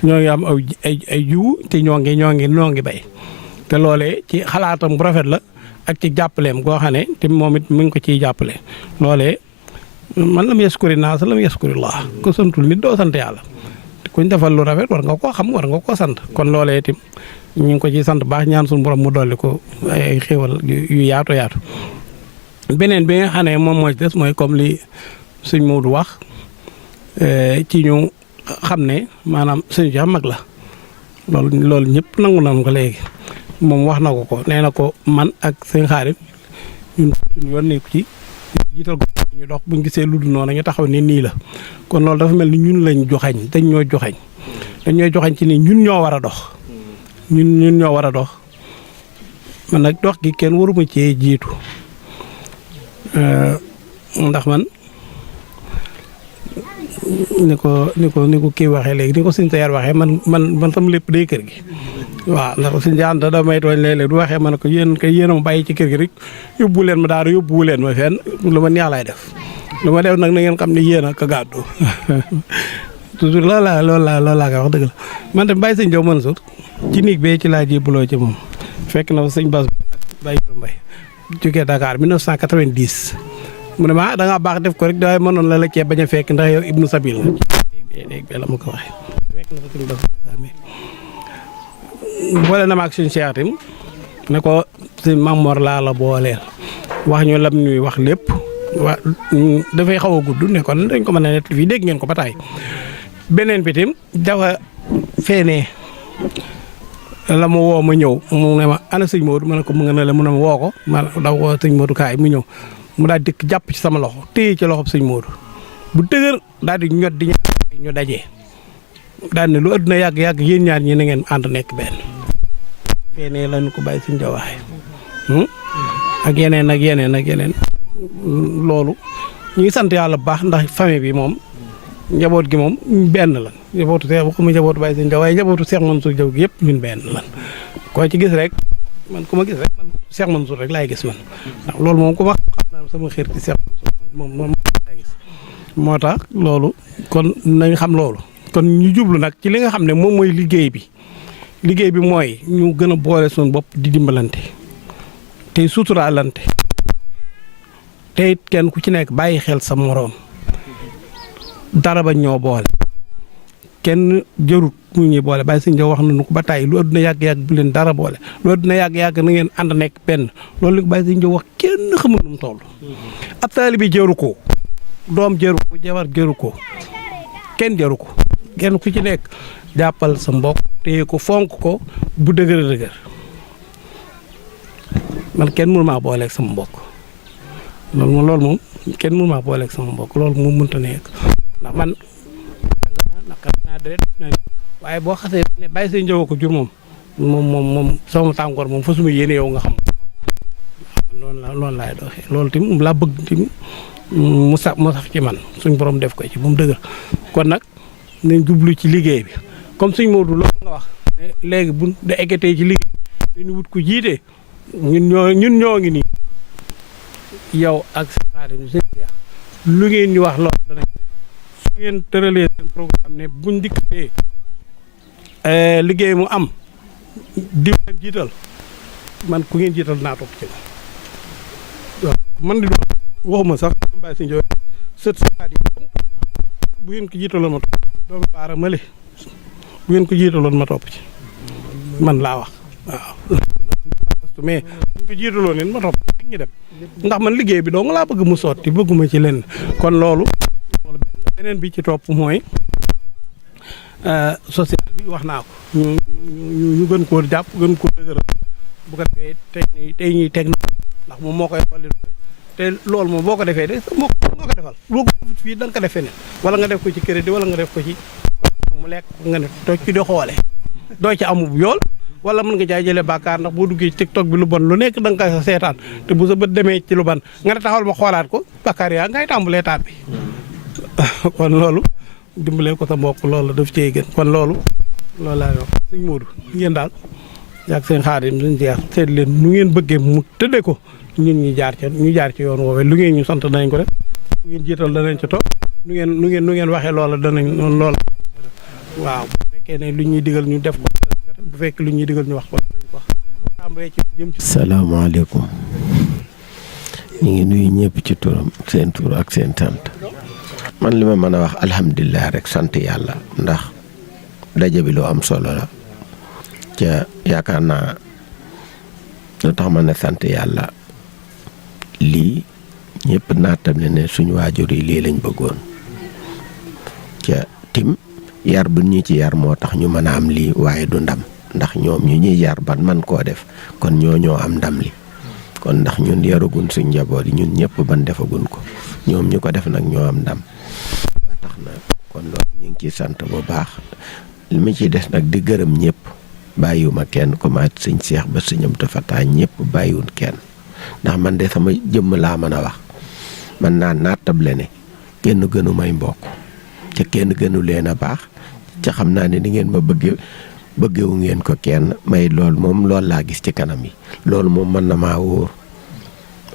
ñoo ngi am ay jiwu te ñoo ngi bay te loolee ci xalaatam bu rafet la ak ci jàppaleem goo xam ne te moom it mu ngi ko ciy jàppale loolee man lam yaskuri naas lam yaskurillah ko santul nit doo sant yàlla te kuñ defal lu rafet war nga koo xam war nga koo sant kon loolee itam ñu ngi ko ciy sant baax ñaan suñu borom mu dolli ko ay xéewal yu yaatu yaatu beneen bi nga xam ne moom moo ci des mooy comme li sëñ Modou wax ci ñu xam ne maanaam sëñ Cheikh mag la loolu ñëpp nangu nañ ko léegi moom wax na ko nee na ko man ak sëñ Xaadim ñun suñu yoon nekku ci jiital ko ñu dox buñ gisee lu dul noonu ñu taxaw ne nii la kon loolu dafa mel ni ñun lañ joxañ dañ ñoo joxañ ci ni ñun ñoo war a dox ñun ñoo war a dox man nag dox gi kenn waruma cee jiitu ndax man ni ko kii waxee léegi ni ko sëñ Sayar waxee man sama lépp day kër gi waaw ndax sëñ Jaan da may tooñ léeg-léeg du waxee ma ne ko yéen a ma bàyyi ci kër gi rek yóbbu leen ma daara yóbbu leen ma fenn lu ma neex laay def lu ma def nag na ngeen xam ne yéen a ko gàddu toujours loolu laa koy wax dëgg la man tam bàyyi sëñ Jaw Mansour ci néeg bee ci laa jébbaloo ci moom fekk na sëñ Bass ak Baye Mbay jógee Dakar 1990 mu ne ma da ngaa baax def ko rek dafay mënoon la cee bañ a fekk ndax yow Ibnu Sabil la dégg la ma ko waxee fekk na fa sëñ Bass boole na ma ak suñu Cheikh tim ne ko sëñ Mamor laa la booleel wax ñu lam ñuy wax lépp dafay xaw a gudd ne kon dañ ko mën a net fii dégg ngeen ko ba taay beneen bi tim dafa feenee la ma woo ma ñëw mu ne ma ana sëñ Modou ma ne ko mu nga ne la mu ne ma woo ko ma daw ko sëñ Modou kaay mu ñëw mu daal dikk jàpp ci sama loxo téye ci loxob sëñ Modou bu dëgër daal di ñot di ñu dajee daal ne lu àdduna yàgg yéen ñaar ñi na ngeen ànd nekk benn feenee lañu ko bàyyi suñ jawaxe ak yeneen loolu ñu ngi sant yàlla bu baax ndax famille bi moom njaboot gi moom benn lan njabootu Seex waxuma njabootu bàyyi suñ jaw waaye njabootu Seex Mansour Jaw gi yëpp ñun benn lan koo ci gis rek man ku ma gis rek man Seex Mansour rek laay gis man ndax loolu moom ku ma xam naa sama xër ci Seex Mansour moom laay gis moo tax loolu kon nañ xam loolu kon ñu jublu nag ci li nga xam ne moom mooy liggéey bi mooy ñu gën a boole suñu bopp di dimbalante tey suturaalante te it kenn ku ci nekk bàyyi xel sa moroom dara ba ñoo boole kenn jërut mu ñuy boole bàyyi sëñ Jaw wax nañu ko ba tàyyi lu àdduna yàgg-yàgg bu leen dara boole lu àdduna yàgg-yàgg na ngeen ànd nekk benn loolu li ko bàyyi sëñ Jaw wax kenn xamul nu mu toll ab taalibe bi jëru ko doom jëru ko jabar jëru ko kenn jëru ko kenn ku ci nekk jàppal sa mbokk téye ko fonk ko bu dëgër man kenn mënu maa booleeg sama mbokk loolu moom kenn mënu maa booleeg sama mbokk loolu moom mënta nekk ndax man naka naa deret waaye boo xasee ne bàyyi seen Jaw ko jur moom sama tàngoor moom fa suma yéene yow nga xam loolu laay doxee loolu tamit laa bëgg tamit mu sax ci man suñ borom def ko ci bu mu dëgër kon nag nañ jublu ci liggéey bi comme suñ Modou loolu nga wax léegi bu da eggatee ci liggéey dañu wut ko jiite ñun ñoo ngi nii yow ak sa Xaadim seen Seex lu ngeen ñu wax loolu danañ su ngeen tëralee seen programme ne buñ dikkatee liggéey mu am di leen jiital man ku ngeen jiital naa topp ci man di waxuma sax bàyyi si njow sët sa Xaadim bu ngeen ko jiitaloon ma topp ci doomu baara male bu ngeen ko jiitaloon ma topp ci man laa wax waaw mais buñ ko jiitaloon leen ma topp ci ñu dem ndax man liggéey bi dong laa bëgg mu sotti bëgguma ci lenn kon loolu beneen bi ci topp mooy social bi wax naa ko ñu gën koo jàpp gën koo dëgëral bu ko defee tey ñuy teg ndax moom moo koy xolli te loolu moom boo ko defee de moo ko defal boo ko defut fii da nga ko def feneen wala nga def ko ci crédit wala nga def ko ci mu lekk nga ne toj ci di xoole doo ci amub yool wala mën nga jaay jëlee bàkkaar ndax boo duggee ci TikTok bi lu bon lu nekk da nga koy seetaan te bu sa bët demee ci lu ban nga ne taxawal ma xoolaat ko bàkkaar yaa ngay tàmbalee taat bi kon loolu dimbalee ko sa mbokk loolu daf cee gën kon loolu loolu laa wax sëñ Modou ngeen daal yaag seen Xaadim suñ jeex seet leen nu ngeen bëggee mu tëddee ko ñun ñu jaar ci yoon woowee lu ngeen ñu sant danañ ko def lu ngeen jiital danañ ca toog nu ngeen waxee loola danañ noonu loola waaw bu fekkee ne lu ñuy digal ñu def ko bu fekkee lu ñuy digal ñu wax ko dañ ko wax. salaamaaleykum ñu ngi nuyu ñëpp ci turam seen tur ak seen sant man li ma mën a wax alhamdulilah rek sant yàlla ndax daje bi lu am solo la ca yaakaar naa lu tax ma ne sant yàlla lii ñëpp naatam ne suñu waajur yi lii lañ bëggoon ca tim yar bu ñu ci yar moo tax ñu mën a am lii waaye du ndam ndax ñoom ñu ñuy yar ban man koo def kon ñoo am ndam li kon ndax ñun yaragun suñ njaboot yi ñun ñëpp ban defagun ko ñoom ñu ko def nag ñoo am ndam ba tax na kon loolu ñu ngi ciy sant bu baax li ma ciy des nag di gërëm ñëpp bàyyiwuma kenn commencé sëñ Cheikh ba sëñ Abdou Fatah ñëpp bàyyiwun kenn ndax man de sama jëmm laa mën a wax man naa naatable ne kenn gënu may mbokk ca kenn gënu leen a baax ca xam naa ne ni ngeen ma bëggewu ngeen ko kenn may loolu moom loolu laa gis ci kanam yi loolu moom mën na maa wóor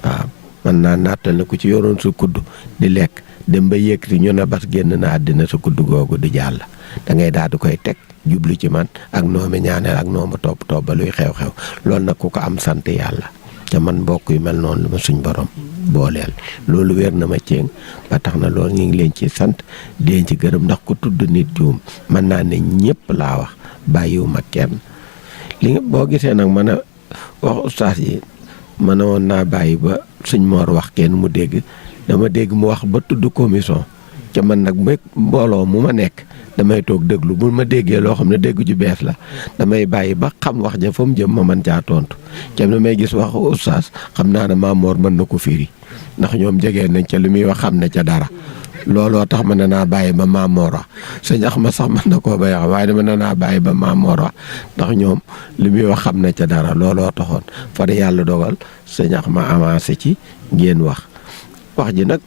waaw man naa nattal ne ku ci yoroon sa kudd di lekk dem ba yëkkati ñu ne bas génn na àddina sa kudd googu di jàll da ngay daal di koy teg jublu ci man ak noome ñaaneel ak nooma topp ba luy xew-xew loolu nag ku ko am sant yàlla te man mbokk yu mel noonu lu ma suñ borom booleel loolu wér na ma ceeng ba tax na loolu ñu ngi leen ci sant di leen ci gërëm ndax ku tudd nit juum mën naa ne ñëpp laa wax bàyyiwuma kenn li nga boo gisee nag mën a wax ustaas yi mën a woon naa bàyyi ba suñ moor wax kenn mu dégg dama dégg mu wax ba tudd commission ca man nag mbooloo mu ma nekk damay toog déglu bu ma déggee loo xam ne dégg ju bees la damay bàyyi ba xam wax ja fa mu jëm ma mën caa tontu ca li may gis wax ustaas xam naa ne Maam Moor mën na ko firi ndax ñoom jege nañ ca li muy wax xam ne ca dara looloo tax ma ne naa bàyyi ba Maam Moor wax sëñ Axma sax mën na koo bay wax waaye dama ne naa bàyyi ba Maam Moor wax ndax ñoom li muy wax xam ne ca dara looloo taxoon far yàlla dogal sëñ Axma avancé ci ngeen wax ji nag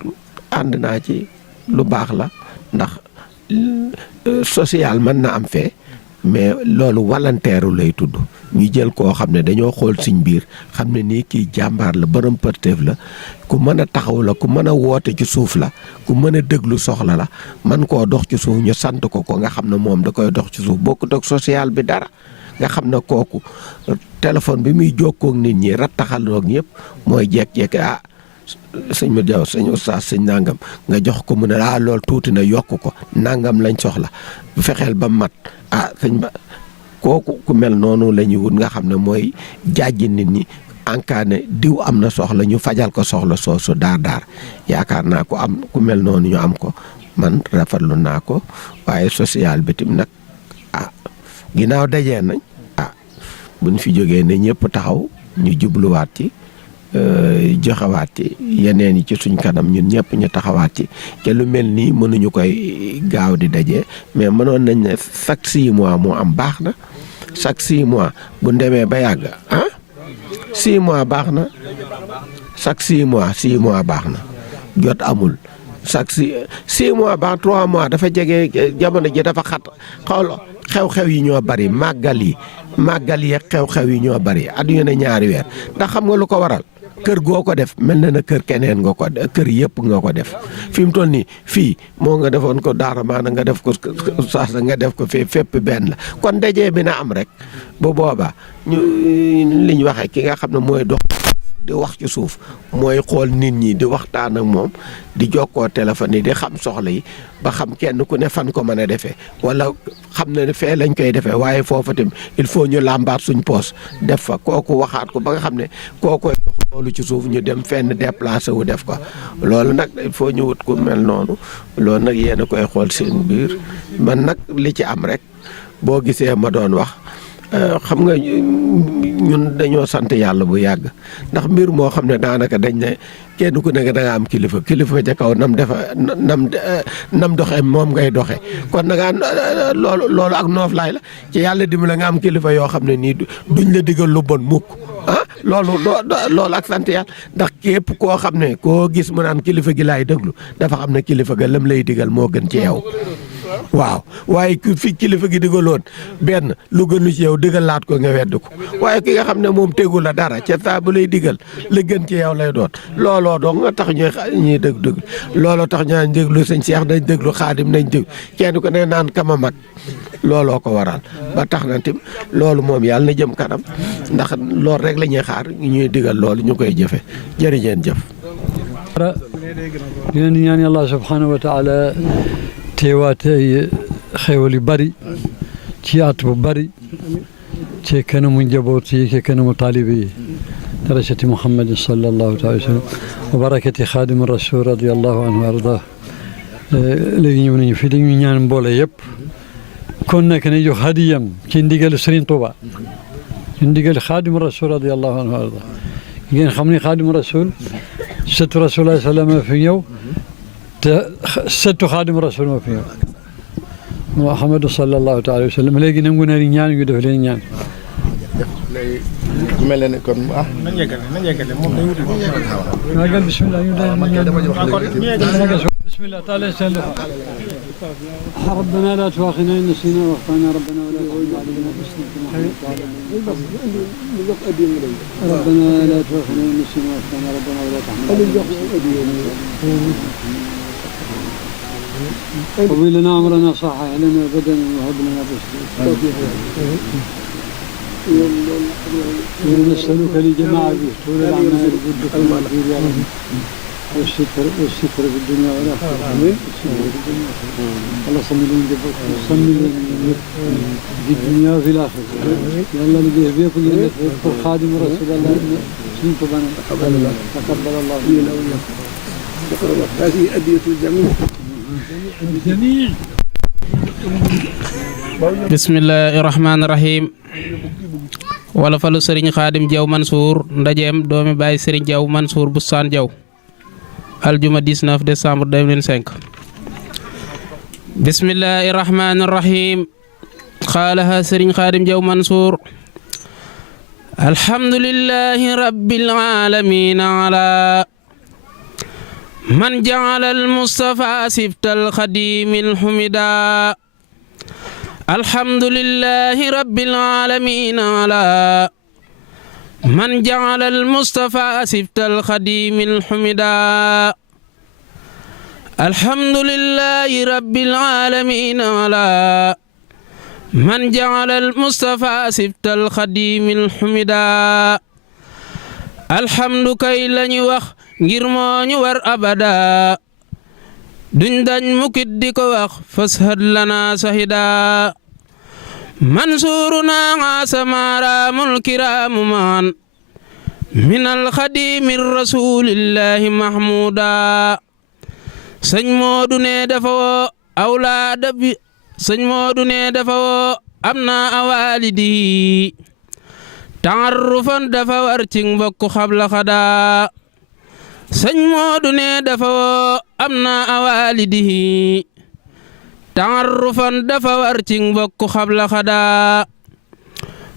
ànd naa ci lu baax la ndax social mën na am fee mais loolu volontaire lay tudd ñu jël koo xam ne dañoo xool suñ biir xam ne nii kii jàmbaar la borom përteef la ku mën a taxaw la ku mën a woote ci suuf la ku mën a déglu soxla la man koo dox ci suuf ñu sant ko nga xam ne moom da koy dox ci suuf bokkut ak social bi dara nga xam ne kooku téléphone bi muy jokkoog nit ñi rattaxaloog ñëpp mooy jekk-jekk sëñ ma jaw sëñ oustaz sëñ nangam nga jox ko mu ne loolu tuuti na yokk ko nangam lañ soxla bu fexeel ba mat sëñ ba kooku ku mel noonu la ñuy wut nga xam ne mooy jàjji nit ñi encané diw am na soxla ñu fajal ko soxla soosu daar yaakaar naa ku mel noonu ñu am ko man rafetlu naa ko waaye social bi tim nag ginnaaw dajee nañ buñ fi jógee ne ñëpp taxaw ñu jubluwaat ci joxewaat ci yeneen yi ci suñ kanam ñun ñëpp ñu taxawaat ci te lu mel nii mënuñu koy gaaw di daje mais mënoon nañ ne chaque 6 mois moo am baax na chaque 6 mois bu demee ba yàgg 6 mois baax na chaque 6 mois baax na jot amul chaque 6 mois baax 3 mois dafa jege jamono ji dafa xat xew-xew yi ñoo bari màggal yi xew-xew yi ñoo bari at yu ne ñaari weer ndax xam nga lu ko waral kër goo ko def mel na kër keneen nga ko kër yëpp nga ko def fi mu toll nii fii moo nga defoon ko daara maana nga def ko saasa nga def ko fépp benn la kon dajee bi na am rek bu boobaa ñu li ñu waxee ki nga xam ne mooy dox di wax ci suuf mooy xool nit ñi di waxtaan ak moom di jokkoo téléphone yi di xam soxla yi ba xam kenn ku ne fan ko mën a defee wala xam ne fee lañ koy defee waaye foofa tam il faut ñu làmbaat suñ poos def fa kooku waxaat ko ba nga xam ne kookoy loolu ci suuf ñu dem fenn déplacé wu def ko loolu nag il faut ñu wut ku mel noonu loolu nag yéen a koy xool seen biir man nag li ci am rek boo gisee ma doon wax xam nga ñun dañoo sant yàlla bu yàgg ndax mbir moo xam ne daanaka dañ ne kenn ku nekk da nga am kilifa ca kaw nam doxe moom ngay doxe kon da nga loolu ak noof laay la ci yàlla dimbali nga am kilifa yoo xam ne nii duñ la digal lu bon mukk loolu ak sant yàlla ndax képp koo xam ne koo gis mu naan kilifa gi laay déglu dafa xam ne kilifa ga lam lay digal moo gën ci yow waaw waaye ku fi kilifa gi digaloon benn lu gënu ci yow digalaat ko nga wedd ko waaye ki nga xam ne moom tegu la dara ca saa bu lay digal la gën ci yow lay doon looloo dong nga tax ñuy déglu looloo tax ñu déglu sëñ Cheikh nañ déglu Xaadim nañ déglu kenn ku ne naan kama mag looloo ko waral ba tax na tim loolu moom yàlla na jëm kanam ndax loolu rek la ñuy xaar ñuy digal loolu ñu koy jëfe jërëjëf jëf di leen ñaan yàlla subhanahu wa taala teewaat ay xéwal yu bari ci at bu bari ci kanamu njaboot yi ci kanamu taalibe yi darajati Muhammadin sallallahu alayhi wa sallam wa barakati xaadim rasul radiyallahu anhu wa arda léegi ñëw nañu fi dañuy ñaan mboole yëpp kon nag ne jox hadiyam ci ndigal Serigne Touba ci ndigal xaadim rasul radiyallahu anhu wa arda ngeen xam ne xaadim rasul sëtu rasulullah sallam fi ñëw te sëtu xaadim rasul moo fi ñëw Muhammadu sallallahu alayhi wa sallam léegi nangu na ñaan ñu def leen ñaan mel na ne kon nañ yeggale moom day wuti magal bismillah ñu day bismillah taala sallu ربنا لا تؤاخذنا إن نسينا وأخطأنا ربنا ولا تحمل علينا ربنا لا تؤاخذنا إن نسينا وأخطأنا ربنا ولا تحمل طوي لنا عمرنا صحح لنا بدنا وهب لنا نسألك لجماعة طول الأعمال والدخول والخير يا رب والستر في الدنيا والآخرة الله صملين جبوك صملين في الدنيا وفي الآخرة يا الله نجيه بيكم يذكر خادم رسول الله سنت بنا تقبل الله منا وإياكم هذه أدية الجميع bismillahi rahmaani rahim wala falu Serigne Khadim Diaw Mansour ndajeem doomi baay Serigne Diaw Mansour Boustane Diaw aljuma 19 décembre 2005 bismillahi rahmaani rahim qaalaha Serigne Khadim Diaw Mansour alhamdulillahi rabbil alamin ala man ja'ala al-Mustafa sibtal khadimil humida alhamdulillahi rabbil alamin ala man ja'ala al-Mustafa sibtal khadimil humida alhamdulillahi rabbil alamin ala man ja'ala al-Mustafa sibtal khadimil humida alhamdu kay lañu wax ngir moo ñu war abada duñ dañ mukit di ko wax fashad lana sahida mansuruna asamaramul kiramu man min alxadimi rasulillahi mahmuda sëñ Moodu ne dafa woo awlaada bi sëñ Moodu ne dafa woo am na awalidi taarufan dafa war ci mbokk xabla xada sëñ Moodu ne dafa woo am na awalidihi taarufan dafa war ci mbokk xabla xada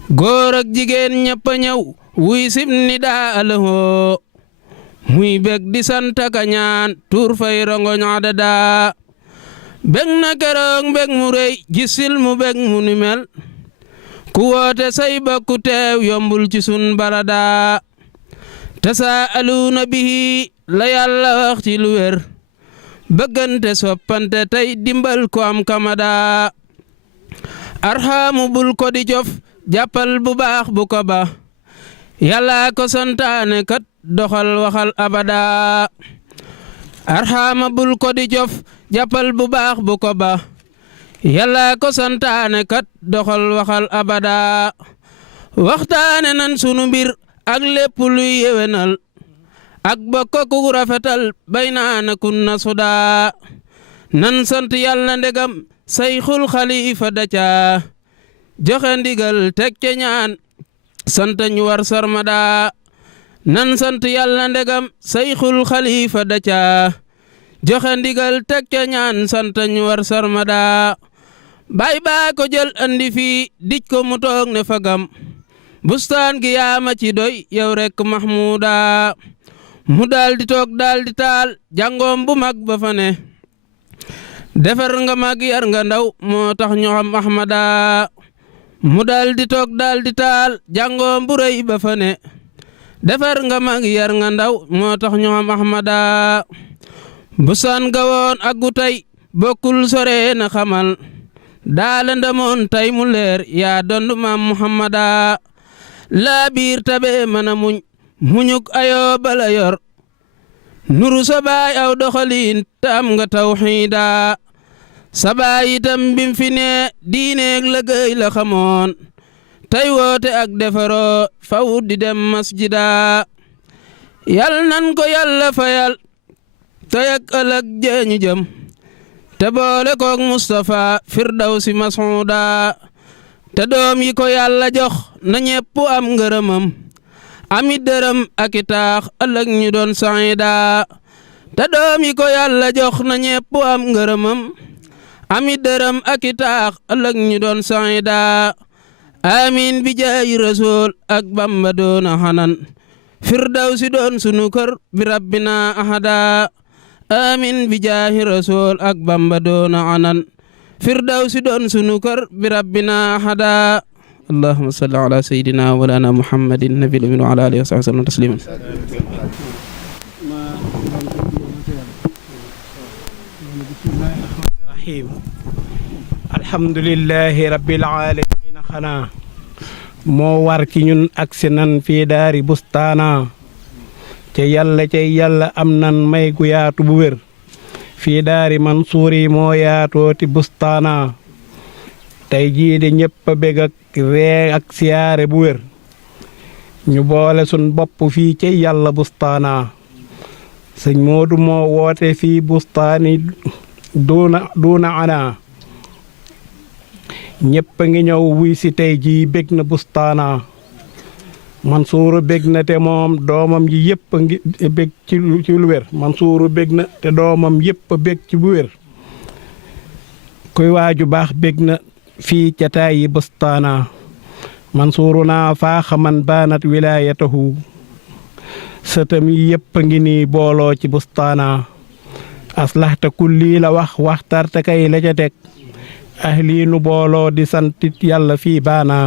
góor ak jigéen ñëpp a ñëw wuy sim ni daa alahoo muy bég di sant ka ñaan tuur fay rongoñ adada bég na keroog bég mu rëy gisil mu bég mu ni mel ku woote say bokku teew yombul ci sun barada tasaaluuna bihi la yàlla wax ci lu wér bëggante soppante tey dimbal ko am kamada arxaamu bul ko di jof jàppal bu baax bu ko ba yàlla ko santaane kat doxal waxal abada arxaama bul ko di jof jàppal bu baax bu ko ba yàlla ko santaane kat doxal waxal abada waxtaane nan sunu mbir ak lépp luy yewenal ak bokk ku rafetal baynaana kunna suda nan sant yàlla ndegam sayxul xalifa daca joxe ndigal teg ca ñaan sant ñu war sarmada nan sant yàlla ndegam sayxul xalifa daca joxe ndigal teg ca ñaan sant ñu war sarmada bay baa ko jël andi fii dij ko mu toog ne fagam bustaan gi yaama ci doy yow rek mahmuda mu daldi toog daldi taal jàngoom bu mag ba fa ne defar nga mag yar nga ndaw moo tax ñu xam Ahmada mu dal di toog dal di taal jàngoom bu rëy ba fa ne defar nga mag yar nga ndaw moo tax ñu xam Ahmada busaan ga woon ak gu tey bokkul sore na xamal daala ndamoon tey mu leer yaa dondu maam Muhammada laa biir tabe mana muñuk ayoo bala yor nuru sa baay aw doxaliin tam nga tawxiida sa baay itam bim fi ne diineeg lëgëy la xamoon tey woote ak defaroo faw di dem masjida yal nan ko yàlla fayal tey ak ëllëg jeeñu jëm te boole koog Mustafa firdawsi masuuda te doom yi ko yàlla jox na ñépp am ngërëmam ami dërëm ak i taax ëllëg ñu doon saida te doom yi ko yàlla jox na ñépp am ngërëmam ami dërëm ak i taax ëllëg ñu doon saida amin bi jaayi rasul ak Bamba doona xanan firdawsi doon sunu kër bi rabbina ahada amin bi jaahi rasul ak Bamba doona anan firdawsi doon sunu kër bi rabbina ahada allahumma salli ala sayyidina wa lana muhammadin nabil amin wa ala alihi wa sahbihi wa sallam tasliman alhamdulillahi rabbil alamin xanaa moo war ci ñun agsi nan fii daari bustaana ca yàlla am nan may gu yaatu bu wér fii daari Mansuuri moo yaatooti bustaana tey jii de ñëpp a bég ak ree ak siyaare bu wér ñu boole sun bopp fii ci yàlla bustaana sëñ Moodu moo woote fii bustaani duuna ana ñëpp a ngi ñëw wuy si tey jii bég na bustaana Mansuuru bég na te moom doomam yi yëpp a ngi bég ci lu wér Mansuuru bég na te doomam yëpp a bég ci bu wér kuy waaju baax bég na fii jataay yi bustaana Mansuuru naa faaxa man baanat wilaayatahu sëtam yi yëpp a ngi nii booloo ci bustaana aslaxta kulli la waxtarta kay la ca teg ahli nu booloo di santit yàlla fii baana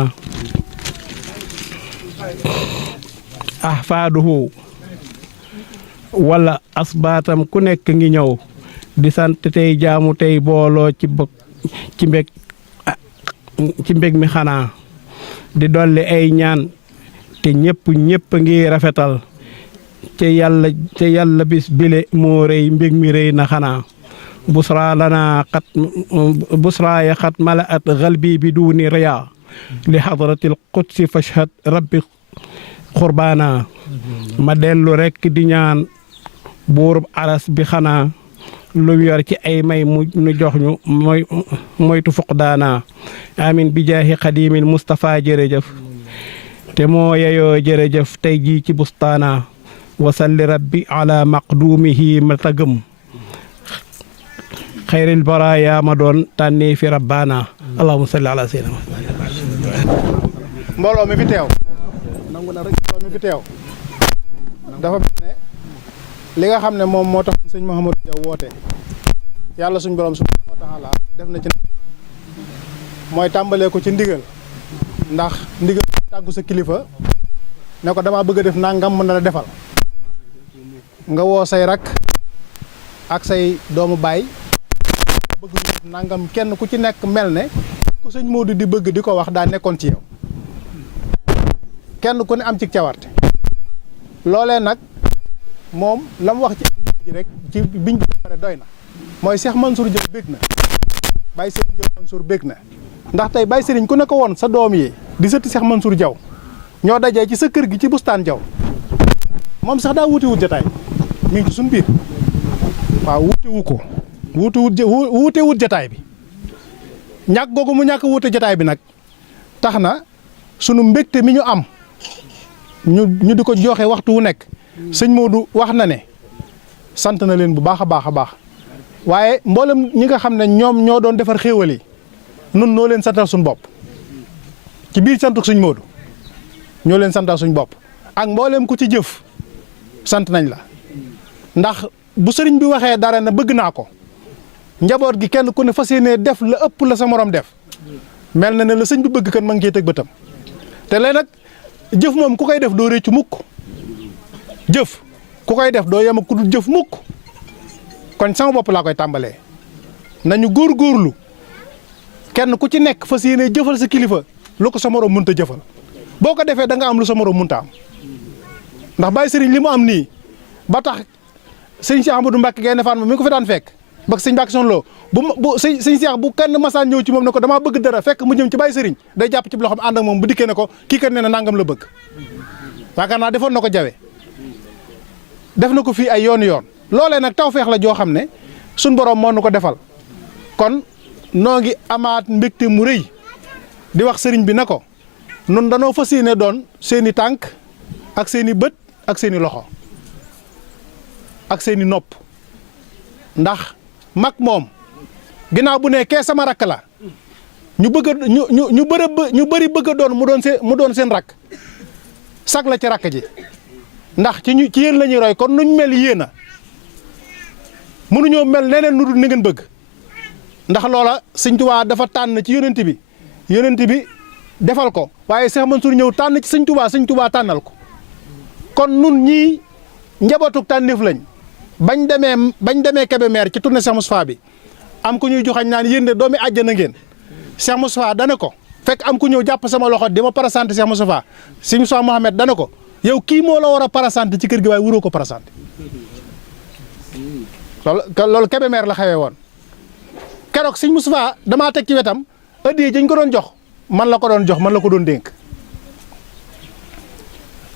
ahfaaduhu wala asbaatam ku nekk ngi ñëw di sant tey jaamu tey booloo ci mbég mi xanaa di dolli ay ñaan te ñëpp ngi rafetal te yàlla bis bile moo rëy mbég mi rëy na xanaa busra lana busra ya xat mala at xalbi bi duuni riya li hadratil qudsi fashhad rabbi xurbaana ma dellu rekk di ñaan buurub aras bi xanaa lu yor ci ay may mu nu jox ñu moytu fuqdaana amin bi jaahi xadimin Mustafa jërëjëf te moo yeyoo jërëjëf tey jii ci bustaana wasalli rabbi ala maqdumihi ma tagëm xayril baraaya ma doon tànnee fi rabbaana allahumma salli ala sayyidina mbooloo mi fi teew nangu na rek mbooloo mi fi teew dafa mel ne li nga xam ne moom moo tax sëñ Mouhamadou Diaw woote yàlla suñ borom subhanahu wa taala def na ci mooy tàmbalee ko ci ndigal ndax ndigal tàggu sa kilifa ne ko dama bëgg a def nangam mën na la defal nga woo say rak ak say doomu baay bëgg ñu def nangam kenn ku ci nekk mel ne ku sëñ Modou di bëgg di ko wax daa nekkoon ci yow kenn ku ne am ci cawarte loolee nag moom la mu wax ci ji rek ci biñ bi pare doy na mooy Cheikh Mansour Diaw bég na Baye Serigne Diaw Mansour bég na ndax tey Baye Serigne ku ne ko woon sa doom yi di sëtti Cheikh Mansour Diaw ñoo dajee ci sa kër gi ci bustaan Diaw moom sax daa wuti wut jataay mi ngi ci suñu biir waaw wuute wut jataay bi ñàkk googu mu ñàkk wuute jataay bi nag tax na sunu mbégte mi ñu am ñu di ko joxe waxtu wu nekk sëñ Modou wax na ne sant na leen bu baax a baax a baax waaye mboolem ñi nga xam ne ñoom ñoo doon defar xéewal yi nun noo leen santal suñu bopp ci biir santuk sëñ Modou ñoo leen santal suñu bopp ak mboolem ku ci jëf sant nañ la ndax bu sëriñ bi waxee dara na bëgg naa ko njaboot gi kenn ku ne fas yéenee def la ëpp la sa morom def mel na ne la sëñ bi bëgg kan ma ngi cee teg bëtam te léegi nag jëf moom ku koy def doo réccu mukk jëf ku koy def doo yem ak ku dul jëf mukk kon sama bopp laa koy tàmbalee nañu góorgóorlu kenn ku ci nekk fas yéenee jëfal sa kilifa lu ko sa morom mënta jëfal boo ko defee da nga am lu sa morom mënta am ndax Baye Serigne li mu am nii ba tax sëñ Cheikh Amadou Mbacke Gaïndé Fatma mi ngi ko fi daan fekk ba sëñ Mbacke Soxna Lo bu sëñ Cheikh bu kenn masaan ñëw ci moom ne ko damaa bëgg dara fekk mu jëm ci Baye Serigne day jàpp ci loxoom ànd ak moom bu dikkee ne ko kii kat nee na nangam la bëgg yaakaar naa defoon na ko jawe def na ko fii ay yoon loolee nag tawfeex la joo xam ne suñ borom moo nu ko defal kon noo ngi amaat mbégte mu rëy di wax sëriñ bi na ko nun danoo fas yéene doon seeni tànk ak seeni bët ak seeni loxo ak seeni nopp ndax mag moom ginnaaw bu ne kee sama rakk la ñu bëgg a ñu bëri bëgg a doon mu doon seen rakk sag la ci rakk ji ndax ci yéen la ñuy roy kon nuñ mel yéen a mënuñoo mel neneen nu dul ni ngeen bëgg ndax loola Sëñ Tuubaa dafa tànn ci yonent bi defal ko waaye Cheikh Mansour ñëw tànn ci Sëñ Tuubaa tànnal ko kon nun ñii njabootuk tànneef lañ bañ demee Kébémer ci tournée Cheikh Moustapha bi am ku ñuy joxañ naan yéen de doomi àjjana ngeen Cheikh Moustapha dana ko fekk am ku ñëw jàpp sama loxo di ma parasanté Cheikh Moustapha Sëñ Moustapha Mohamed dana ko yow kii moo la war a parasanté ci kër gi waaye wuroo ko parasanté loolu Kébémer la xewee woon keroog Sëñ Moustapha damaa teg ci wetam addiya dañ ko doon jox man la ko doon dénk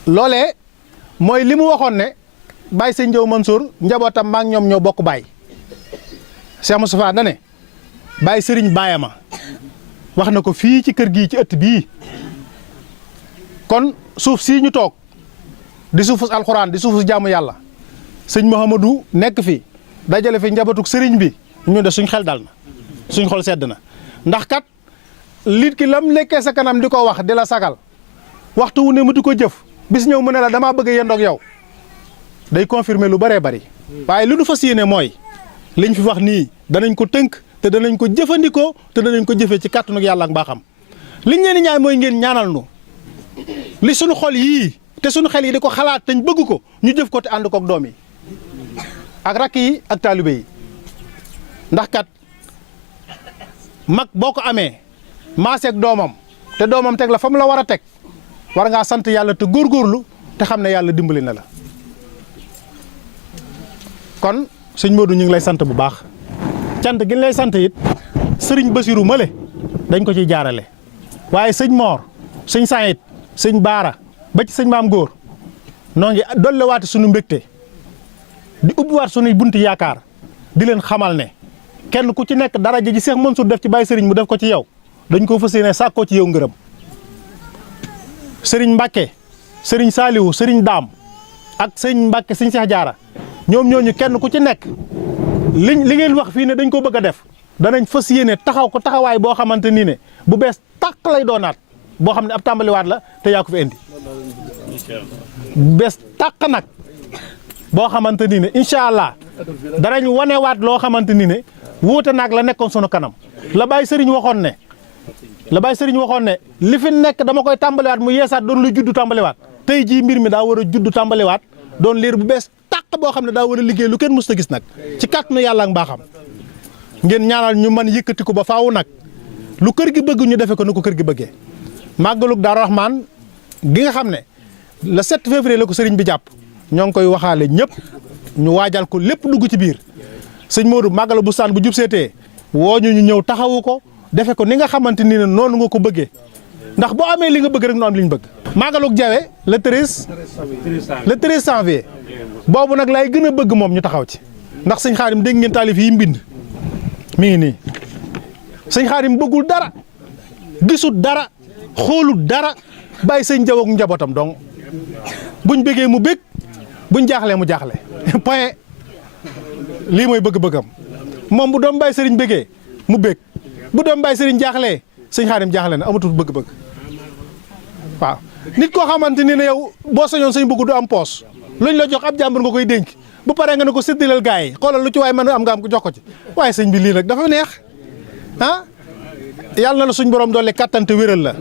loolee mooy li mu waxoon ne Baye Sëñ Jaw Mansour njabootam maa ngi ñoom ñoo bokk baay Cheikh Moustapha da ne Baye Sëriñ baayama wax na ko fii ci kër gii ci ëtt bii kon suuf sii ñu toog di suufu alxuraan di suufu jaamu yàlla sëñ Mouhamadou nekk fi dajale fi njabootuk sëriñ bi ñu de suñ xel dal na suñ xol sedd na ndax kat lit ki lam nekkee sa kanam di ko wax di la sagal waxtu wu ne mu di ko jëf bis ñëw mu ne la damaa bëgg a yendoog yow day confirmer lu bëree bëri waaye li nu fas yéene mooy liñ fi wax nii danañ ko tënk te danañ ko jëfandikoo te danañ ko jëfee ci kàttanu yàlla ak mbaaxam liñ leen di ñaan mooy ngeen ñaanal nu li suñu xol yii te suñu xel yi di ko xalaat te ñu bëgg ko ñu jëf ko te ànd koog doom yi ak rakk yi ak taalibe yi ndax kat mag boo ko amee maaseeg doomam te doomam teg la fa mu la war a teg war ngaa sant yàlla te góorgóorlu te xam ne yàlla dimbali na la kon sëñ Modou ñu ngi lay sant bu baax cant gi lay sant it sëriñ Basiru Male dañ ko ciy jaarale waaye sëñ Moor sëñ Sayit sëñ Baara ba ci sëñ Maam Góor noo ngi dollewaate suñu mbégte di ubbiwaat suñuy bunti yaakaar di leen xamal ne kenn ku ci nekk daraja ji Cheikh Mansour def ci Baye Sëriñ mu def ko ci yow dañ ko fas yéene sàkkoo ci yow ngërëm sëriñ Mbàkke sëriñ Saaliwu sëriñ Daam ak sëriñ Mbàkke sëñ Cheikh Jaara ñoom ñooñu kenn ku ci nekk li ngeen wax fii ne dañ ko bëgg a def danañ fas yéene taxaw ko taxawaay boo xamante ni ne bu bees tàq lay doonaat boo xam ne ab tàmbaliwaat la te yaa ko fi indi bees tàq nag boo xamante ni ne incha allah danañ wanewaat loo xamante ni ne wuute naag la nekkoon sunu kanam la Baye Sëriñ waxoon ne li fi nekk dama koy tàmbaliwaat mu yeesaat doon lu juddu tàmbaliwaat tey jii mbir mi daa war a juddu tàmbaliwaat doon liir bu bees tàq boo xam ne daa war a liggéey lu kenn mës a gis nag ci kàttanu yàlla ak mbaaxam ngeen ñaanal ñu man yëkkati ko ba faaw nag lu kër gi bëgg ñu defe ko ni ko kër gi bëggee màggalug Daaru Rahmaan gi nga xam ne le 7 février la ko sëriñ bi jàpp ñoo ngi koy waxaale ñëpp ñu waajal ko lépp dugg ci biir sëñ Modou màggalu bu saan bu jub seetee woo ñu ñëw taxawu ko defe ko ni nga xamante ni ne noonu nga ko bëggee ndax boo amee li nga bëgg rek nu am li ñu bëgg. màggalug Jawe le 13 janvier boobu nag laay gën a bëgg moom ñu taxaw ci ndax sëñ Xaadim dégg ngeen taalif yi mbind mi ngi nii sëñ Xaadim bëggul dara gisul dara xoolul dara bàyyi sëñ Jaw ak njabootam donc buñ bëggee mu bëgg buñ jaaxlee mu jaaxle point lii mooy bëgg-bëggam moom bu doom bàyyi sëriñ bëggee mu bëgg bu doom bàyyi sëriñ jaaxlee sëñ Xaadim jaaxle na amatul bëgg-bëgg waaw nit koo xamante ni ne yow boo sañoon sëñ bëgg du am poos luñ la jox ab jàmbur nga koy dénk bu paree nga ne ko séddaleel gaa yi xoolal lu ci waay mën a am nga am ko jox ko ci waaye sëñ bi lii nag dafa neex ah yàlla na la suñ borom doole kattan te wéral la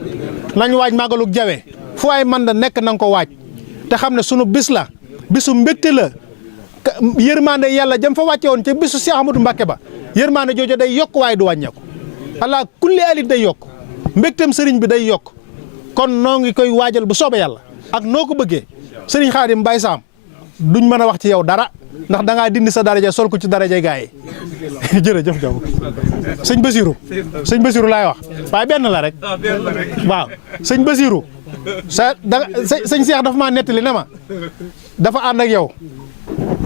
nañ waaj màggalug jawe fu waay mën da nekk na nga ko waaj te xam ne sunu bis la bisu mbégte la yërmande yàlla jëm fa wàcce woon ca bisu Cheikh Ahmadou Mbacké ba yërmande jooju day yokk waaye du wàññeeku allah kulli alit day yokk mbégteem sëriñ bi day yokk kon noo ngi koy waajal bu soobee yàlla ak noo ko bëggee sëriñ Xaadim Baye Sam duñ mën a wax ci yow dara ndax da ngaa dindi sa daraja sol ko ci daraja gaa yi jërëjëf jaw sëñ Basiru laay wax waaye benn la rek waaw sëñ Basiru sëñ Cheikh dafa maa nettali ne ma dafa ànd ak yow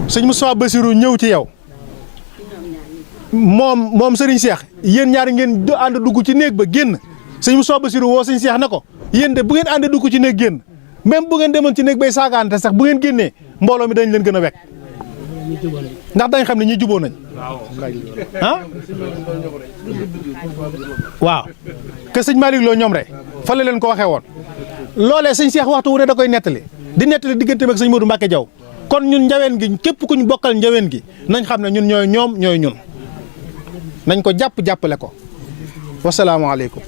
sëñ Moustapha Basiru ñëw ci yow moom sëriñ Cheikh yéen ñaar ngeen ànd dugg ci néeg ba génn sëñ Moustapha Basiru woo sëñ Cheikh ne ko yéen de bu ngeen ànd dugg ci néeg génn même bu ngeen demoon ci néeg bay saagaante sax bu ngeen génnee mbooloo mi dañ leen gën a wekk ndax dañ xam ne ñi juboo nañ ah waaw que sëñ Malick Lo ñoom rek fa la leen ko waxee woon loolee sëñ Cheikh waxtu wu ne da koy nettali di nettali diggante ak sëñ Modou Mbacké Diaw kon ñun njaween gi képp ku ñu bokkal njaween gi nañ xam ne ñun ñooy ñoom ñooy ñun nañ ko jàppale ko wasalaamaaleykum.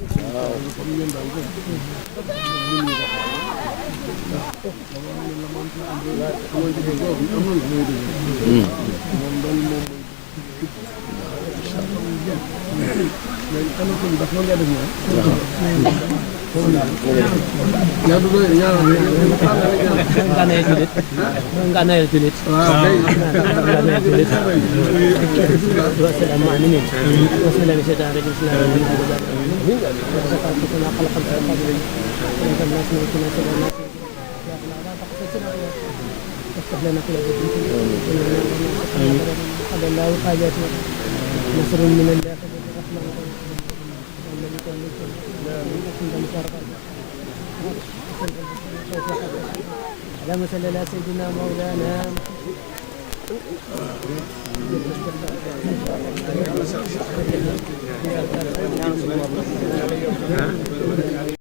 اللهم صل على سيدنا مولانا